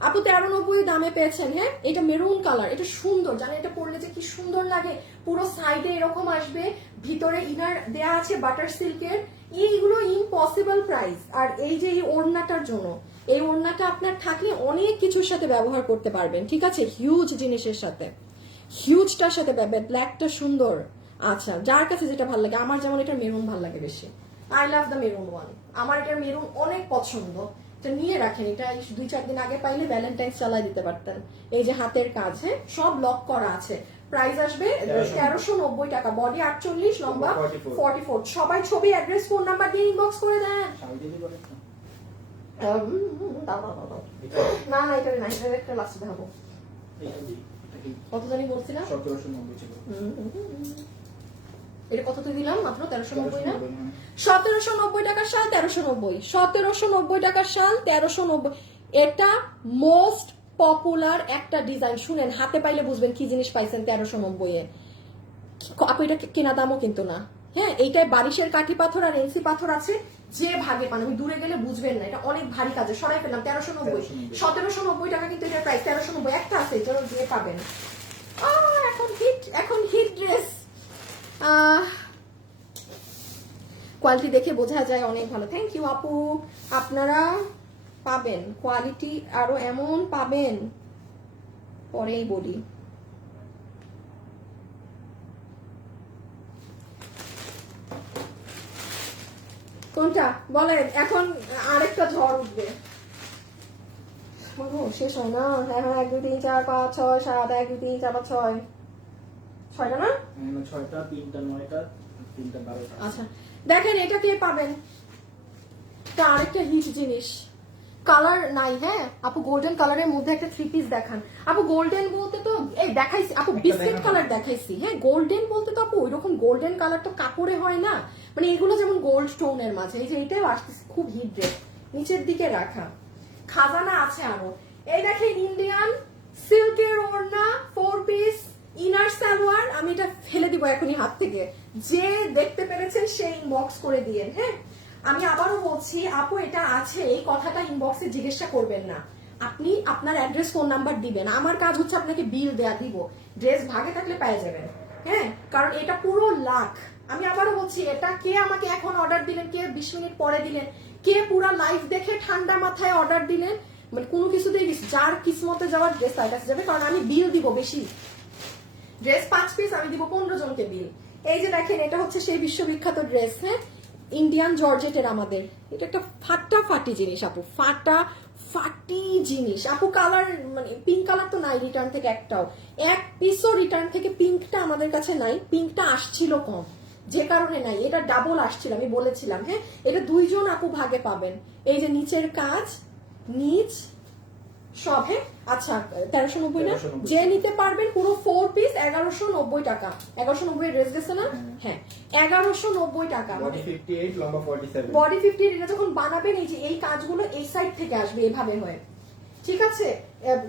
আপু 1390 দামে পেয়েছেন। হ্যাঁ এটা মেরুন কালার, এটা সুন্দর, জানেন এটা পরলে যে কি সুন্দর লাগে। পুরো সাইডে এরকম আসবে, ভিতরে ইনার দেয়া আছে বাটার সিল্কের। এইগুলো ইম্পসিবল প্রাইস। আর এই যে এই ওড়নাটার জন্য, এই ওড়নাটা আপনার থাকলে অনেক কিছুর সাথে ব্যবহার করতে পারবেন। ঠিক আছে, হিউজ জিনিসের সাথে, হিউজটার সাথে ব্ল্যাকটা সুন্দর। আচ্ছা যার কাছে যেটা ভালো লাগে, আমার যেমন এটা মেরুন ভালো লাগে বেশি, I love the maroon one. আমার এটা মেরুন অনেক পছন্দ, এটা নিয়ে রাখেন। এটা 2-4 দিন আগে পাইলে ভ্যালেন্টাইন্স চালাই দিতে পারতেন। এই যে হাতের কাজ, হ্যাঁ সব লক করা আছে। প্রাইস আসবে 1390 টাকা, বডি 48 লম্বা 44। সবাই ছবি, অ্যাড্রেস, ফোন নাম্বার দিয়ে ইনবক্স করে দেন। না না এটা না, এটা একটা লাস্ট দেখাবো। কত জানি বলছিলাম? 1790 ছিল। এটা কত দিলাম? মাত্র 1390 না? 1790 টাকার শাল 1390, 1790 টাকার শাল 1390। এটা মোস্ট পপুলার একটা ডিজাইন। শুনেন হাতে পাইলে বুঝবেন কি জিনিস পাইছেন 1390 এ। আপু এটা কেনা দামও কিন্তু না। হ্যাঁ এইটায় বারিশের কাঠি পাথর আর এনসি পাথর আছে, যে ভাগে পান। আমি দূরে গেলে বুঝবেন না, এটা অনেক ভারী কাজে। সরাই ফেললাম 1390, 1790 টাকা কিন্তু এটার প্রাইস 1390। একটা আছে যেন দিয়ে পাবেন। এখন হিট ড্রেস, কোয়ালিটি দেখে বোঝা যায় অনেক ভালো। থ্যাংক ইউ আপু, আপনারা পাবেন কোয়ালিটি আরো এমন পাবেন, পরেই বলি। কোনটা বলেন? এখন আরেকটা ঝড় উঠবে, শেষ হয় না। হ্যাঁ 1 2 3 4 5 6 7, 1 2 3 4 5 6, 6টা না? 6টা, 3টা, 9টা, 3টা, 12টা। আচ্ছা দেখেন এটা কে পাবেন, এটা আরেকটা হিট জিনিস। কালার নাই। হ্যাঁ আপু গোল্ডেন কালারের মধ্যে একটা 3 পিস দেখান। আপু গোল্ডেন বলতে তো এই দেখাইছি আপু, বিস্কিট কালার দেখাইছি। হ্যাঁ গোল্ডেন বলতে তো আপু ওইরকম গোল্ডেন কালার তো কাপড়ে হয় না, মানে এগুলো যেমন গোল্ড স্টোনের মাঝে। এই যে এটাও আসতেছে খুব হিট ড্রেস, নিচের দিকে রাখা খাজানা আছে আরো। এই দেখেন ইন্ডিয়ান সিল্কের ওড়না 4 পিস ইনার সালোয়ার। আমি এটা ফেলে দিব এখনই হাত থেকে, যে দেখতে পেরেছেন সেই ইনবক্স করে দিয়েন। হ্যাঁ আমি আবারও বলছি আপু এটা আছে, এই কথাটা ইনবক্সে জিজ্ঞাসা করবেন না, আপনি আপনার অ্যাড্রেস ফোন নাম্বার দিবেন। আমার কাজ হচ্ছে আপনাকে বিল দেয়া দিব, ড্রেস ভাগে থাকলে পেয়ে যাবেন। হ্যাঁ কারণ এটা পুরো লাখ। আমি আবারও বলছি এটা কে আমাকে এখন অর্ডার দিলেন, কে 20 মিনিট পরে দিলেন, কে পুরা লাইভ দেখে ঠান্ডা মাথায় অর্ডার দিলেন, মানে কোনো কিছুতেই যার কিসমতে যাওয়ার ড্রেস তার কাছে যাবে। কারণ আমি বিল দিব বেশি, ড্রেস 5 পিস আমি দিব 15 জনকে বিল। এই যে দেখেন এটা হচ্ছে সেই বিশ্ববিখ্যাত ড্রেস। হ্যাঁ ইন্ডিয়ান জর্জেটের আমাদের, এটা একটা ফাটাফাটি জিনিস আপু, ফাটাফাটি জিনিস আপু। কালার মানে পিঙ্ক কালার তো নাই রিটার্ন থেকে একটাও, এক পিসও রিটার্ন থেকে পিঙ্কটা আমাদের কাছে নাই। পিঙ্কটা আসছিল কম যে কারণে নাই, এটা ডাবল আসছিল আমি বলেছিলাম। হ্যাঁ এটা 2 জন আপু ভাগে পাবেন। এই যে নিচের কাজ নিচ সব। হ্যাঁ আচ্ছা 1390 না, যে নিতে পারবেন পুরো 4 পিস 1190 টাকা। 1190 ড্রেস গেছে না? হ্যাঁ 1190 টাকা। বডি 58 লম্বা 47, বডি 58। এটা যখন বানাবেন এই যে এই কাজগুলো এই সাইড থেকে আসবে এভাবে হয়, ঠিক আছে?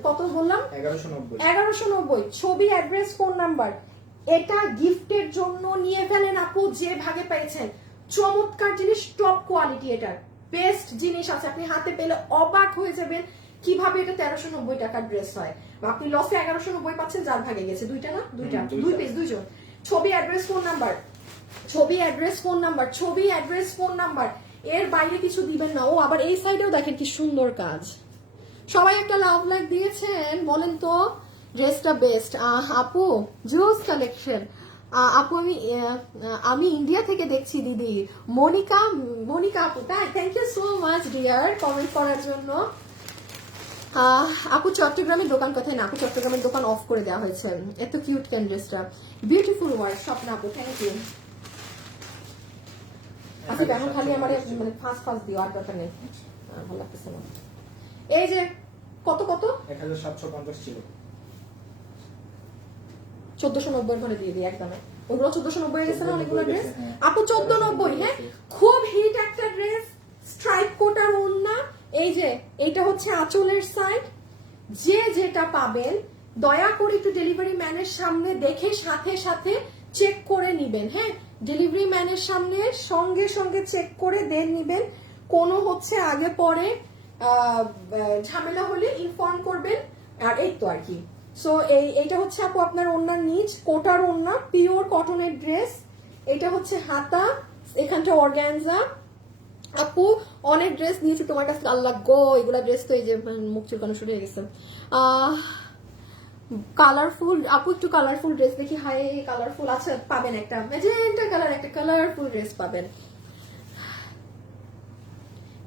কত বললাম? 1190। ছবি, অ্যাড্রেস, ফোন নাম্বার। এটা গিফটের জন্য নিয়ে ফেলেন আপু, যে ভাগে পেয়েছেন। চমৎকার জিনিস, টপ কোয়ালিটি, এটার বেস্ট জিনিস আছে। আপনি হাতে পেলে অবাক হয়ে যাবেন কিভাবে এটা 1390 টাকার ড্রেস হয়। আপনি লসে 1190 পাচ্ছেন, যার ভাগে গেছে দুইটা না, দুইটা 2 পিস 2 জন। ছবি, অ্যাড্রেস, ফোন নাম্বার, ছবি, অ্যাড্রেস, ফোন নাম্বার, ছবি, অ্যাড্রেস, ফোন নাম্বার। এর বাইরে কিছু দিবেন না। ও আবার এই সাইডেও দেখেন কি সুন্দর কাজ। সবাই একটা লাভ লাইক দিয়েছেন, বলেন তো ড্রেসটা বেস্ট। আপু জুস কালেকশন। আপু আমি ইন্ডিয়া থেকে দেখছি দিদি। মনিকা আপু, তাই thank you so much dear comment করার জন্য। আপু চট্টগ্রামের দোকান কোথায়? না আপু চট্টগ্রামের দোকান অফ করে দেওয়া হয়েছে। এত কিউট কেন ড্রেসটা, বিউটিফুল ওয়ার্ক। স্বপ্ন আপু থ্যাংক ইউ। আচ্ছা এখন খালি আমার মানে ফাঁস দিও, আর কথা নেই, ভালো লাগতেছে না। এই যে কত 1750 ছিল, 1490 ঘরে দিয়ে দিই একদমে। ওগুলো 1490 গেছে না অনেকগুলো ড্রেস আপু, 1490। হ্যাঁ খুব হিট একটা ড্রেস, স্ট্রাইপ কোটার ওড়না। এই যে এইটা হচ্ছে আঁচলের সাইড। যে যেটা পাবেন দয়া করে একটু ডেলিভারি ম্যানের সামনে দেখে সাথে সাথে চেক করে নিবেন। হ্যাঁ ডেলিভারি ম্যানের সামনে সঙ্গে সঙ্গে চেক করে দেন নিবেন। কোনো হচ্ছে আগে পরে ঝামেলা হলে ইনফর্ম করবেন। আর এই তো আর কি। সো এইটা হচ্ছে আপু আপনার ওড়নার নিচ, কোটার ওড়না, পিওর কটনের ড্রেস। এটা হচ্ছে হাতা, এখানটা অর্গানজা। আপু অনেক ড্রেস নিয়েছি তোমার কাছে, আল্লাহ গো এগুলা ড্রেস তো এই যে মুখ চুলকানো শুরু হয়ে গেছে। কালারফুল আপু, একটু কালারফুল ড্রেস দেখি। হাই কালারফুল আচ্ছা পাবেন একটা ম্যাজেন্টা কালার, একটা কালারফুল ড্রেস পাবেন।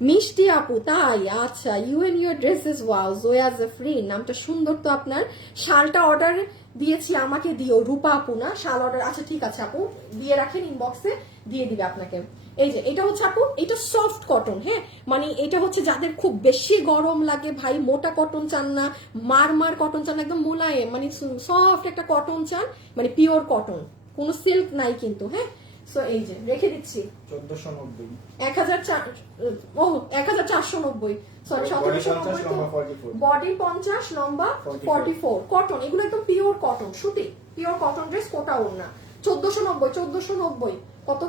মিষ্টি আপু, তাই আচ্ছা। You and your dresses wow. Zoya Zafrin নামটা সুন্দর তো আপনার। শালটা অর্ডার দিয়েছি, আমাকে দিও। রূপা আপু না, শাল অর্ডার, আচ্ছা ঠিক আছে আপু দিয়ে রাখেন, ইনবক্সে দিয়ে দিবে আপনাকে। এই যে এটা হচ্ছে আপু, এটা সফট কটন। হ্যাঁ মানে এটা হচ্ছে যাদের খুব বেশি গরম লাগে, ভাই মোটা কটন চান না, মার কটন চান, একদম মোলায়েম মানে সফট একটা কটন চান, মানে পিওর কটন, কোনো সিল্ক নাই কিন্তু। হ্যাঁ সো এই যে রেখে দিচ্ছি 1490, 1490, সরি 1790। বডি 50 লম্বা 44 কটন, এগুলো একদম পিওর কটন, সুতি পিওর কটন ড্রেস, কোটা ওড়না। 1490 কত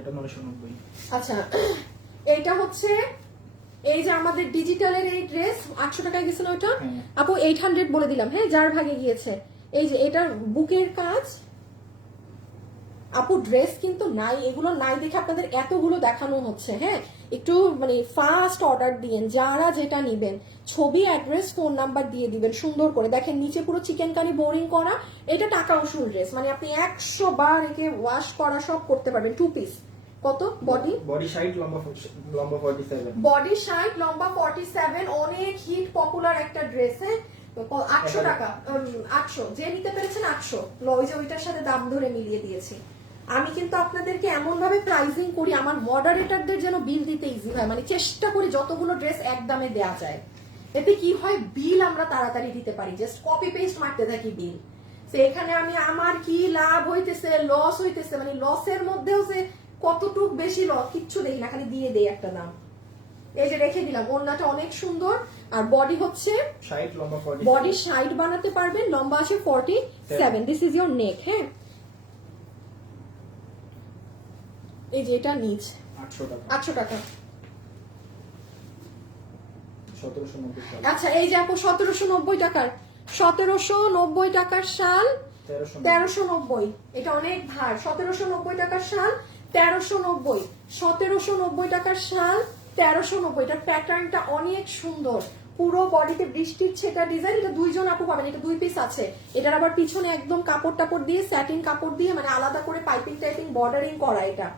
এটা 990। আচ্ছা এইটা হচ্ছে এই যে আমাদের ডিজিটালের এই ড্রেস 800 টাকায় গেছে না ওটা আপু, 800 বলে দিলাম। হ্যাঁ যার ভাগে গিয়েছে। এই যে এটা বুকের কাজ আপু, ড্রেস কিন্তু নাই, এগুলো নাই দেখে আপনাদের এতগুলো দেখানো হচ্ছে। হ্যাঁ একটু মানে ফাস্ট অর্ডার দিয়েন যারা যেটা নিবেন। ছবি, অ্যাড্রেস, ফোন নাম্বার দিয়ে দিবেন সুন্দর করে। দেখেন নিচে পুরো চিকেন কারি বোরিং করা, এটা টাকা উসুল ড্রেস, মানে আপনি 100 বার একে ওয়াশ করা সব করতে পারবেন। 2 পিস কত? বডি 60 লম্বা 47, বডি 60 লম্বা 47, অনেক হিট পপুলার একটা ড্রেস। হ্যাঁ 800 টাকা, 800 যে নিতে পেরেছেন 800। ওই যে ওইটার সাথে দাম ধরে মিলিয়ে দিয়েছি আমি কিন্তু আপনাদেরকে এমন ভাবে প্রাইসিং করি আমার মডারেটরদের যেন বিল দিতে ইজি হয়, মানে চেষ্টা করি যতগুলো ড্রেস এক দামে দেওয়া যায়, এতে কি হয় বিল আমরা তাড়াতাড়ি দিতে পারি, জাস্ট কপি পেস্ট মারতে থাকি বিল। তো এখানে আমি আমার কি লাভ হইতেছে লস হইতেছে, মানে লসের মধ্যেও যে কতটুক বেশি লস কিচ্ছু দেখি না, খালি দিয়ে দেই একটা দাম। এই যে রেখে দিলাম, ওড়নাটা অনেক সুন্দর, আর বডি হচ্ছে 60 লম্বা 40 বডি 60 বানাতে পারবেন, লম্বা আছে 47। দিস ইজ ইওর নেক। হ্যাঁ এই যে এটা নিচ 800 টাকা 800 টাকা। 1790 টাকা। আচ্ছা এই যে আপু 1790 টাকার 1790 টাকার শাল 1390, এটা অনেক ভার। 1790 টাকার শাল 1390, 1790 টাকার শাল 1390। এটার প্যাটার্নটা অনেক সুন্দর, পুরো বডিতে বৃষ্টির ছেটা ডিজাইন। এটা দুইজন আপু পাবেন, এটা 2 পিস আছে। এটার আবার পিছনে একদম কাপড় টাপড় দিয়ে স্যাটিন কাপড় দিয়ে মানে আলাদা করে পাইপিং টাইপিং বর্ডারিং করা। এটা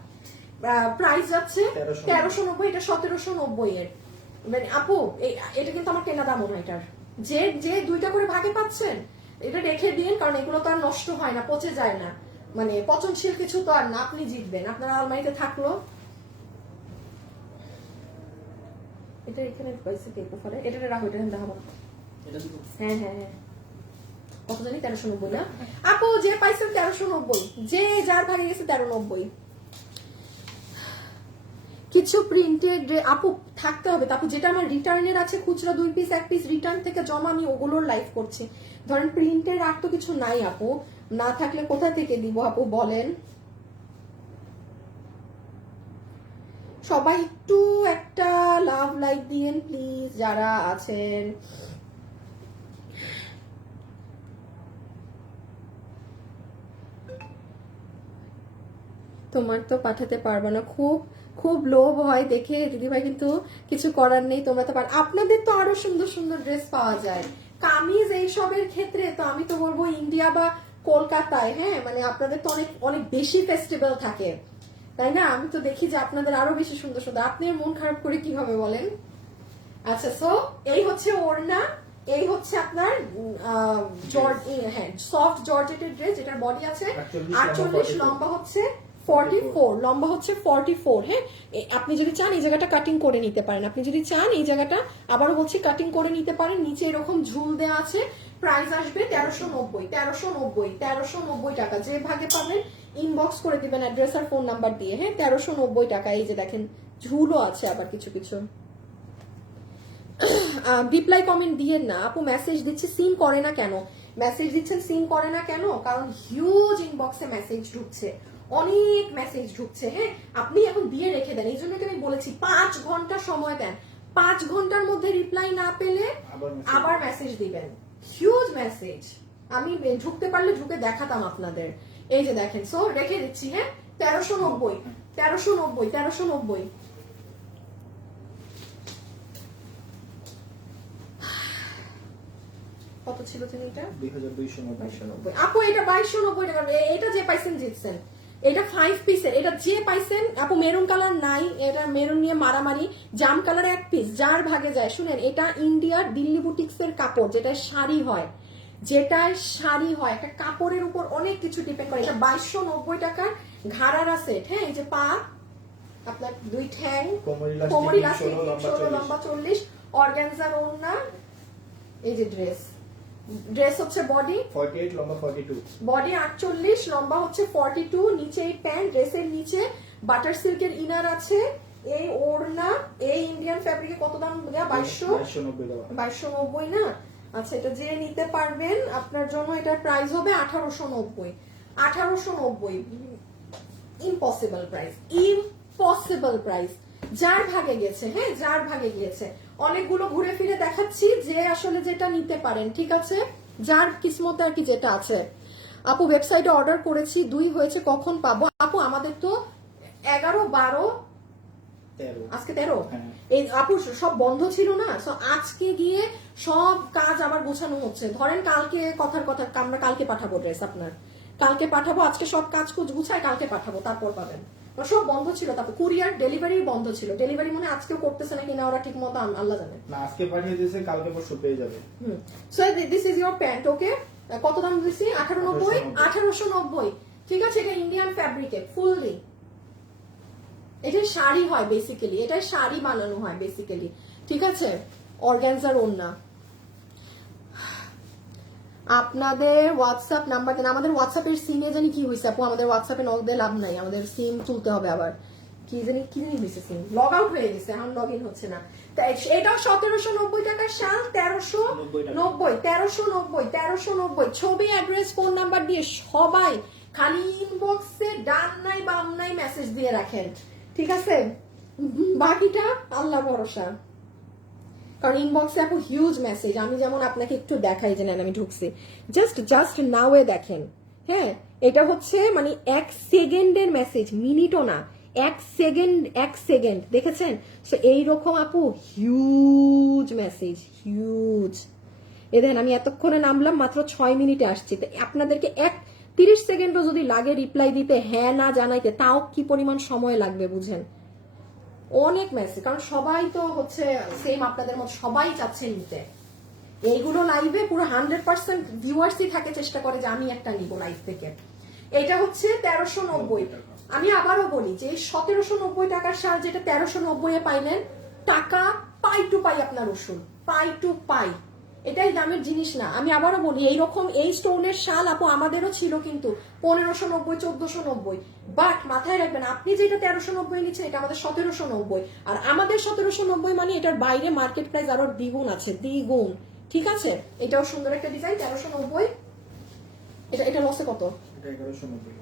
প্রাইস যাচ্ছে 1390, এটা 1790 এর। মানে আপু এটা কিন্তু আমার কেনা দাম না এটার, যে যে 2টা করে ভাগে পাচ্ছেন এটা রেখে দিন, কারণ এগুলো তো আর নষ্ট হয় না, পচে যায় না, মানে পচনশীল কিছু তো আর না। আপনি জিতবেন, আপনার আলমারিতে থাকলো। এটা এখানে পয়সা কে কোফারে এটা রাখো, এটা দেখাবো। হ্যাঁ হ্যাঁ হ্যাঁ কত জানি 1390 না আপু, যে পাইছেন 1390, যে যার ভাগে গেছে 1390। কিছু প্রিন্টেড আপু থাকতে হবে আপু, যেটা আমার রিটার্নের আছে খুচরা 2 পিস 1 পিস রিটার্ন থেকে জমা, আমি ওগুলোর লাইভ করছি। ধরেন প্রিন্টের আর তো কিছু নাই আপু, না থাকলে কোথা থেকে দিব আপু বলেন। সবাই একটু একটা লাভ লাইক দিয়েন প্লিজ যারা আছেন। তোমার তো পাঠাতে পারবো না, খুব খুব লোভ হয় দেখে দিদিভাই, কিন্তু কিছু করার নেই। তোমরা তো আপনাদের তো আরো সুন্দর সুন্দর ড্রেস পাওয়া যায়, কামিজ এইসবের ক্ষেত্রে তো আমি তো বলবো ইন্ডিয়া বা কলকাতায়, হ্যাঁ মানে আপনাদের তো অনেক অনেক বেশি ফেস্টিভ্যাল থাকে, তাই না? আমি তো দেখি যে আপনাদের আরো বেশি সুন্দর সুন্দর। আপনি মন খারাপ করে কিভাবে বলেন? আচ্ছা সো এই হচ্ছে ওড়না, এই হচ্ছে আপনার হ্যাঁ সফট জর্জেটের ড্রেস, যেটার বডি আছে 48, লম্বা হচ্ছে 44, লম্বা হচ্ছে 44। হ্যাঁ আপনি যদি চান এই জায়গাটা কাটিং করে নিতে পারেন, আপনি যদি চান এই জায়গাটা আবারও বলছি কাটিং করে নিতে পারেন। নিচে এরকম ঝুল দেওয়া আছে। প্রাইস আসবে 1390, 1390, 1390 টাকা। যে ভাগে পাবেন ইনবক্স করে দিবেন অ্যাড্রেস আর ফোন নাম্বার দিয়ে। হ্যাঁ 1390 টাকা। এই যে দেখেন ঝুলও আছে আবার কিছু কিছু। রিপ্লাই কমেন্ট দিয়ে না আপু, মেসেজ দিচ্ছে সিন করে না কেন? মেসেজ দিচ্ছেন সিন করে না কেন? কারণ হিউজ ইনবক্সে মেসেজ ঢুকছে, অনেক মেসেজ ঢুকছে। হ্যাঁ আপনি এখন দিয়ে রেখে দেন, এই জন্য আমি বলেছি 5 ঘন্টা সময় দেন, 5 ঘন্টার মধ্যে রিপ্লাই না পেলে আবার মেসেজ দিবেন। হিউজ মেসেজ, আমি ঢুকতে পারলে ঢুকে দেখাতাম আপনাদের। এই যে দেখেন, সো রেখে দিচ্ছি। হ্যাঁ 1390, 1390, 1390। কত ছিল তুমি এটা? 2290 আপু, এটা 2290 টাকা। এটা যে পাইছেন জিতছেন, এটা 5 পিসের, এটা যে পাইছেন আপু। মেরুন কালার নাই, এটা মেরুন নিয়ে মারামারি। জাম কালার 1 পিস, যার ভাগে যায়। শুনেন, এটা ইন্ডিয়ার দিল্লি বুটিক্স এর কাপড়, যেটা শাড়ি হয়, যেটা শাড়ি হয়, একটা কাপড়ের উপর অনেক কিছু ডিপেন্ড করে। এটা 2290 টাকার ঘাড়ারা সেট। হ্যাঁ এই যে পা আপনার 2 ঠ্যাং, কোমর ইলাস্টিক 16, লম্বা 40, অর্গানজার ওড়না। এই যে ড্রেস হচ্ছে বডি 48, লম্বা 42, বডি 48, লম্বা হচ্ছে 42। নিচে এই প্যান্ট, ড্রেসের নিচে বাটার সিল্কের ইনার আছে। এই ওড়না, এই ইন্ডিয়ান ফ্যাব্রিকে কত দাম দেয়া? 2290 না? আচ্ছা এটা যে নিতে পারবেন আপনার জন্য এটার প্রাইস হবে 1890, 1890। Impossible price, impossible price. যার ভাগে গেছে, হ্যাঁ যার ভাগে গিয়েছে। অনেকগুলো ঘুরে ফিরে দেখাচ্ছি, যে আসলে যেটা নিতে পারেন, ঠিক আছে? যার কিসমতে আর কি যেটা আছে। আপু ওয়েবসাইটে অর্ডার করেছি, 2 হয়েছে, কখন পাবো? আপু আমাদের তো 11, 12, আজকে 13। এই আপু সব বন্ধ ছিল না, তো আজকে গিয়ে সব কাজ আবার গোছানো হচ্ছে। ধরেন কালকে কথার কথা আমরা কালকে পাঠাবো ড্রেস আপনার, কালকে পাঠাবো। আজকে সব কাজ গুছায় কালকে পাঠাবো, তারপর পাবেন। সব বন্ধ ছিল, তারপর কুরিয়ার ডেলিভারি বন্ধ ছিল। ডেলিভারি মনে আজকেও করতেছে নাকি না ওরা ঠিক মতো আল্লাহ জানে। না আজকে পাঠিয়ে দিয়েছে, কালকে পরশু পেয়ে যাবে। So this is your pant. Okay কত দাম দিছি? 1890, 1890। ঠিক আছে, এটা ইন্ডিয়ান ফ্যাব্রিকে ফুললি, এটা শাড়ি হয় বেসিক্যালি, এটা শাড়ি বানানো হয় বেসিক্যালি, ঠিক আছে, অর্গানজার ওড়না। আপনাদের হোয়াটসঅ্যাপ নাম্বার দেন, আমাদের হোয়াটসঅ্যাপের সিমে জানি কি হয়েছে আপু, আমাদের হোয়াটসঅ্যাপে নক দিয়ে লাভ নাই, আমাদের সিম তুলতে হবে আবার, কি জানি হয়েছে, সিম লগ আউট হয়ে গেছে, এখন লগ ইন হচ্ছে না। এটাও 1790 টাকার শাল, 1390, ছবি, অ্যাড্রেস, ফোন নাম্বার দিয়ে সবাই খালি ইনবক্সে ডান নাই বাম নাই মেসেজ দিয়ে রাখেন, ঠিক আছে, বাকিটা আল্লাহ ভরসা। কারণ ইনবক্সে আপু হিউজ মেসেজ, আমি যেমন আপনাকে একটু দেখাই যে আমি ঢুকছি, জাস্ট নাও এ দেখেন, হ্যাঁ, এটা হচ্ছে মানে 1 সেকেন্ডের মেসেজ, মিনিটও না, 1 সেকেন্ড দেখেছেন? সো এইরকম আপু হিউজ মেসেজ, হিউজ। এ দেখেন আমি এতক্ষণে নামলাম, মাত্র 6 মিনিটে আসছি, তো আপনাদেরকে 30 সেকেন্ডও যদি লাগে রিপ্লাই দিতে, হ্যাঁ না জানাইতে, তাও কি পরিমাণ সময় লাগবে বুঝেন, অনেক মেসেজ, কারণ সবাই তো হচ্ছে সেম আপনাদের মতো, সবাই চাচ্ছে নিতে এইগুলো লাইভে, পুরো 100% ভিউয়ার্সই থাকে, চেষ্টা করে যে আমি একটা নিব লাইভ থেকে। এটা হচ্ছে 1390, আমি আবারও বলি যে 1790 টাকার শাল যেটা 1390 এ পাইলেন, টাকা পাই টু পাই আপনার উসুল, পাই টু পাই, এটাই দামের জিনিস না। আমি আবারও বলি এইরকম এই স্টোনের শাল আপু আমাদেরও ছিল কিন্তু 1590, 1490, বাট মাথায় রাখবেন আপনি যেটা 1390 নিচ্ছেন এটা আমাদের 1790, আর আমাদের 1790 মানে এটার বাইরে মার্কেট প্রাইস আরো দ্বিগুণ আছে, দ্বিগুণ, ঠিক আছে। এটাও সুন্দর একটা ডিজাইন, 1390। এটা লসে কত?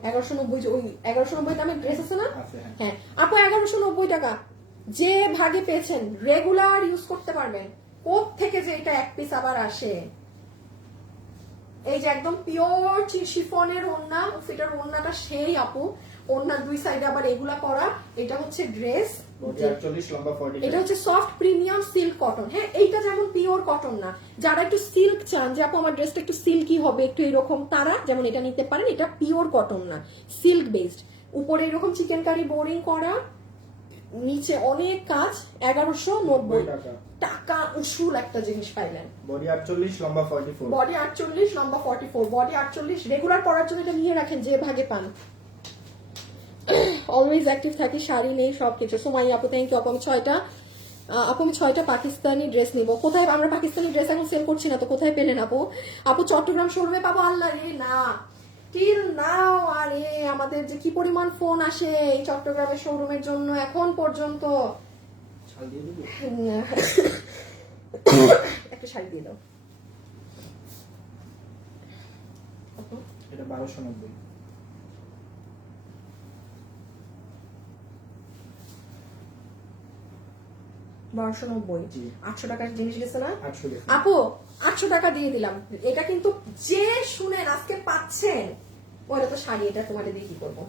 1190, যে ওই 1190 দামের ড্রেস আছে না, হ্যাঁ আপু 1190 টাকা যে ভাগে পেয়েছেন, রেগুলার ইউজ করতে পারবেন। থেকে যে এটা এক পিস আবার আসে, এই যে একদম পিওর শিফনের ওড়না, ফিটার ওড়নাটা সেই আপু, ওড়নার দুই সাইডে আবার এগুলা করা, এটা হচ্ছে ড্রেস, এটা হচ্ছে সফট প্রিমিয়াম সিল্ক কটন, হ্যাঁ এইটা যেমন পিওর কটন না, যারা একটু সিল্ক চান যে আপু আমার ড্রেসটা একটু সিল্কি হবে, একটু এরকম, তারা যেমন এটা নিতে পারেন, এটা পিওর কটন না, সিল্ক বেসড, উপরে এরকম চিকেন কারি বোরিং করা, নিচে অনেক কাজ, 1190 টাকা উসুল একটা জিনিস পাইলেন। বডি 48, লম্বা 44, বডি 48, লম্বা 44, বডি 48, রেগুলার পরার জন্য এটা নিয়ে রাখেন যে ভাগে পান। অলওয়েজ অ্যাক্টিভ থাকি, শাড়ি নেই সবকিছু। সুমাইয়া আপু থ্যাংক ইউ আপু, আমি 6টা পাকিস্তানি ড্রেস নিব। কোথায় আমরা পাকিস্তানি ড্রেস এখন সেল করছি না তো, কোথায় পেলেন আপু? আপু চট্টগ্রাম শোরুমে পাবো, আল্লাহ রে না টিল নাও। আরে আমাদের যে কি পরিমাণ ফোন আসে এই চট্টগ্রামের শোরুমের জন্য এখন পর্যন্ত। একটা শাড়ি দিয়ে দাও। এটা 1290, 1290, 800 টাকার জিনিস গেছে না 800 আপু, 800 টাকা দিয়ে দিলাম। এটা কিন্তু যে শুনেন আজকে পাচ্ছেন, ওটা তো শাড়ি, এটা তোমাদের দিয়ে কি করবো,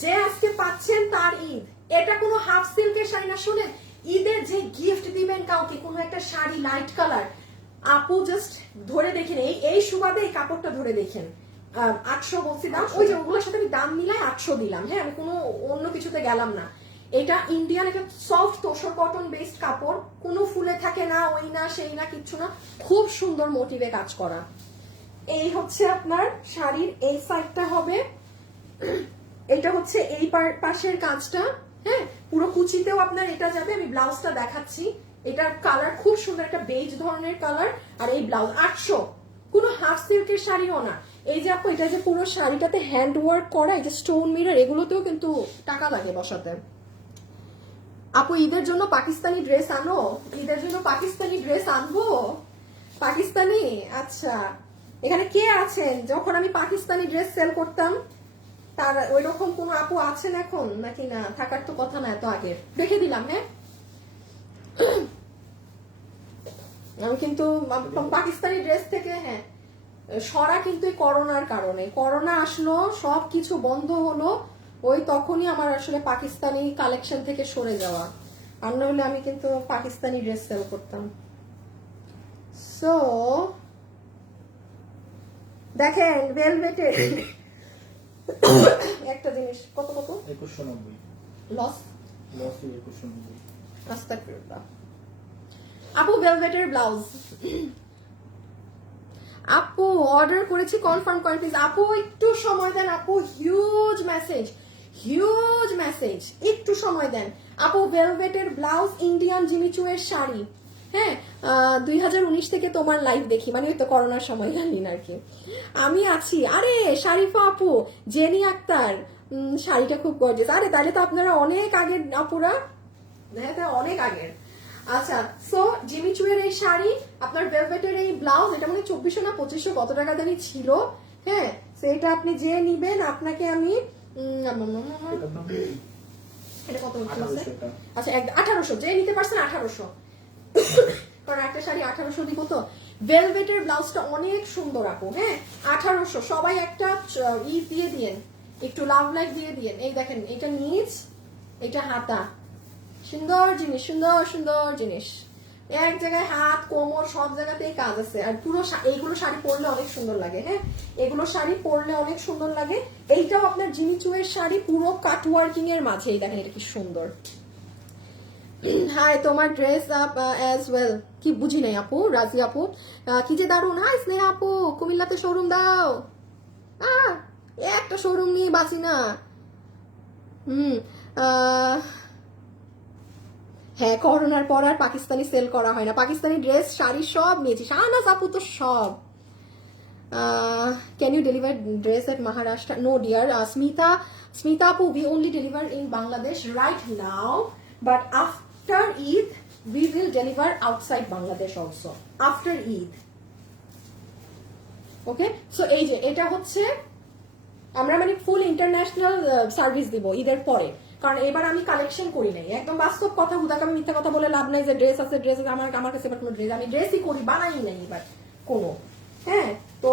যে আজকে পাচ্ছেন তার ঈদ, এটা কোনো হাফ সিল্কের শাড়ি না। শুনেন ঈদের যে গিফট দিবেন কাউকে, কোনো একটা শাড়ি লাইট কালার, আপু জাস্ট ধরে দেখেন, এই সুবাদে এই কাপড়টা ধরে দেখেন, 800 বলছি দাম, ওই যে ওগুলোর সাথে আমি দাম মিলাই 800 দিলাম, হ্যাঁ আমি কোনো অন্য কিছুতে গেলাম না। এটা ইন্ডিয়ান একটা সফট তোষর কটন বেসড কাপড়, কোনো ফুলে থাকে না, ওই না সেই না কিচ্ছু না, খুব সুন্দর মোটিভে কাজ করা। এই হচ্ছে আপনার শাড়ির এই সাইডটা হবে, এটা হচ্ছে এই পাশের কাজটা, হ্যাঁ পুরো কুচিতেও আপনার এটা যাবে। আমি ব্লাউজটা দেখাচ্ছি, এটার কালার খুব সুন্দর, একটা বেজ ধরনের কালার, আর এই ব্লাউজ 800, কোনো হাফ সিল্কের শাড়িও না। এই যে আপু এটা যে পুরো শাড়িটাতে হ্যান্ড ওয়ার্ক করা, এই যে স্টোন মিরর, এগুলোতেও কিন্তু টাকা লাগে বসাতে। আপু ঈদের জন্য পাকিস্তানি ড্রেস আনো, ঈদের জন্য পাকিস্তানি ড্রেস আনবো, পাকিস্তানি, আচ্ছা এখানে কে আছেন যখন আমি পাকিস্তানি ড্রেস সেল করতাম, তার ওই রকম কোন আপু আছেন এখন নাকি? না থাকার তো কথা না, এত আগে রেখে দিলাম। হ্যাঁ আমি কিন্তু পাকিস্তানি ড্রেস থেকে হ্যাঁ সরা, কিন্তু এই করোনার কারণে, করোনা আসলো সবকিছু বন্ধ হলো, ওই তখনই আমার আসলে পাকিস্তানি কালেকশন থেকে সরে যাওয়া, আর নইলে আমি কিন্তু পাকিস্তানি ড্রেস সেল করতাম। সো দেখেন ভেলভেটের একটা জিনিস কত 2190, লস 2190, আপু ভেলভেটের ব্লাউজ, আপু অর্ডার করেছি, কনফার্ম করেন প্লিজ। আপু একটু সময় দেন আপু, হিউজ মেসেজ, একটু সময় দেন আপু। ভেলভেটের ব্লাউজ, ইন্ডিয়ান জিমিচুয়ের শাড়ি, হ্যাঁ 2019 থেকে তোমার লাইভ দেখি, মানে ওই তো করোনার সময় জানি না আর কি। আমি আছি। আরে শারিফা আপু, জেনি আক্তার, শাড়িটা খুব গর্জিয়াস। আরে তাহলে তো আপনারা অনেক আগের আপুরা, হ্যাঁ অনেক আগের। আচ্ছা, সো জিমিচুয়ের এই শাড়ি, আপনার ভেলভেটের এই ব্লাউজ, এটা মানে 2400 না 2500 কত টাকা দামি ছিল, হ্যাঁ সেটা আপনি যে নিবেন আপনাকে আমি এটা কত হচ্ছে? আচ্ছা 1800, যে নিতে পারছেন 1800, কারণ একটা শাড়ি 1800 দিব তো। ভেলভেটের ব্লাউজটা অনেক সুন্দর আপু, হ্যাঁ 1800। সবাই একটা দিয়ে দিয়েন, একটু লাভ লাইক দিয়ে দিয়েন। এই দেখেন, এটা নিচ, এটা হাতা, সুন্দর জিনিস, সুন্দর জিনিস। এক জায়গায় হাত, কোমর সব জায়গাতেই কাজ আছে। আর পুরো এইগুলো শাড়ি পরলে অনেক সুন্দর লাগে, হ্যাঁ এগুলো শাড়ি পরলে অনেক সুন্দর লাগে। এইটাও আপনার জিমিচুয়ের শাড়ি, পুরো কাট ওয়ার্কিং এর মাঝে। এই দেখেন এটা কি সুন্দর। হাই, তোমার ড্রেস আপ অ্যাজ ওয়েল। কি বুঝি নাই আপু, রাজি আপু কি যে দারুন। হাই স্নেহা আপু, কুমিল্লাতে শোরুম দাও। একটা শোরুম নিয়ে বাঁচি না। হ্যাঁ করোনার পর আর পাকিস্তানি সেল করা হয় না, পাকিস্তানি ড্রেস শাড়ি সব নিয়েছি। শাহনাজ আপু তো সব। Can you deliver dress at Maharashtra? No dear. Smita Apu, we only deliver in Bangladesh right now, but after Eid we will deliver outside Bangladesh also. After Eid. Okay? So এই যে এটা হচ্ছে আমরা মানে ফুল ইন্টারন্যাশনাল সার্ভিস দিব ঈদের পরে, কারণ এবার আমি কালেকশন করি নাই। একদম বাস্তব কথা, হুদাকে আমি মিথ্যা কথা বলে লাভ নাই যে ড্রেস আছে আমার কাছে এবার কোনো ড্রেস, আমি ড্রেসই করি, বানাই নাই এবার কোনো, হ্যাঁ। তো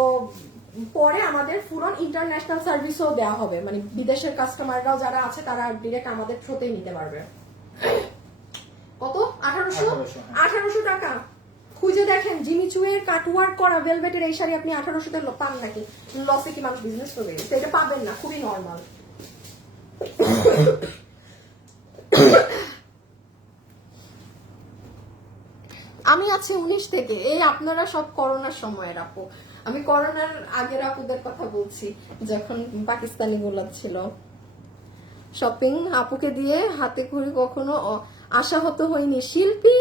পরে আমাদের ফুল অন ইন্টারন্যাশনাল সার্ভিসও দেওয়া হবে, মানে বিদেশের কাস্টমাররাও যারা আছে তারা ডিরেক্ট আমাদের থ্রুতেই নিতে পারবে। কত? 1800 টাকা। খুঁজে দেখেন জিমিচুয়ের কাটওয়ার্ক করা ভেলভেটের এই শাড়ি আপনি 1800-তে পান নাকি? লসে কি মানুষ বিজনেস করবে? সেটা পাবেন না, খুবই নর্মাল। আমি আছি 19 থেকে। এই আপনারা সব করোনার সময়ের আপু, আমি করোনার আগের আপুদের কথা বলছি, যখন পাকিস্তানি গুলো ছিল। শপিং আপুকে দিয়ে হাতে ঘড়ি কখনো আশা হতো হয়নি। শিল্পী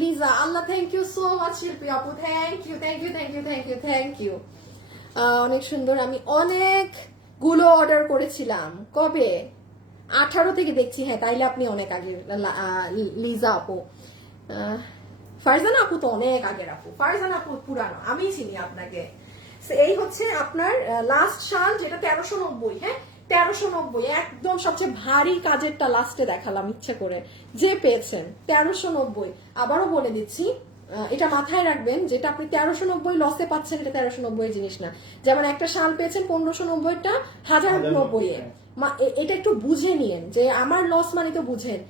লিজা, আল্লাহ থ্যাংক ইউ সো মাচ শিল্পী আপু, থ্যাংক ইউ। অনেক সুন্দর। আমি অনেক গুলো অর্ডার করেছিলাম। কবে? 18 থেকে দেখছি। হ্যাঁ তাইলে আপনি অনেক আগে লিজা আপু। ফারজানা আপু তো অনেক আগের আপু, ফারজানা আপু পুরানো, আমি চিনি আপনাকে। এই হচ্ছে আপনার লাস্ট শাল, যেটা 1390, হ্যাঁ 1390, একদম সবচেয়ে ভারী কাজেরটা লাস্টে দেখালাম ইচ্ছে করে, যে পেয়েছেন 1390। আবারও বলে দিচ্ছি, এটা মাথায় রাখবেন, যেটা আপনি 1390 লসে পাচ্ছেন এটা 1390 জিনিস না। যেমন একটা শাল পেয়েছেন 1590টা 1090-এ, এটা একটু বুঝে নিয়েন যে আমার লস মানে তো বুঝেন।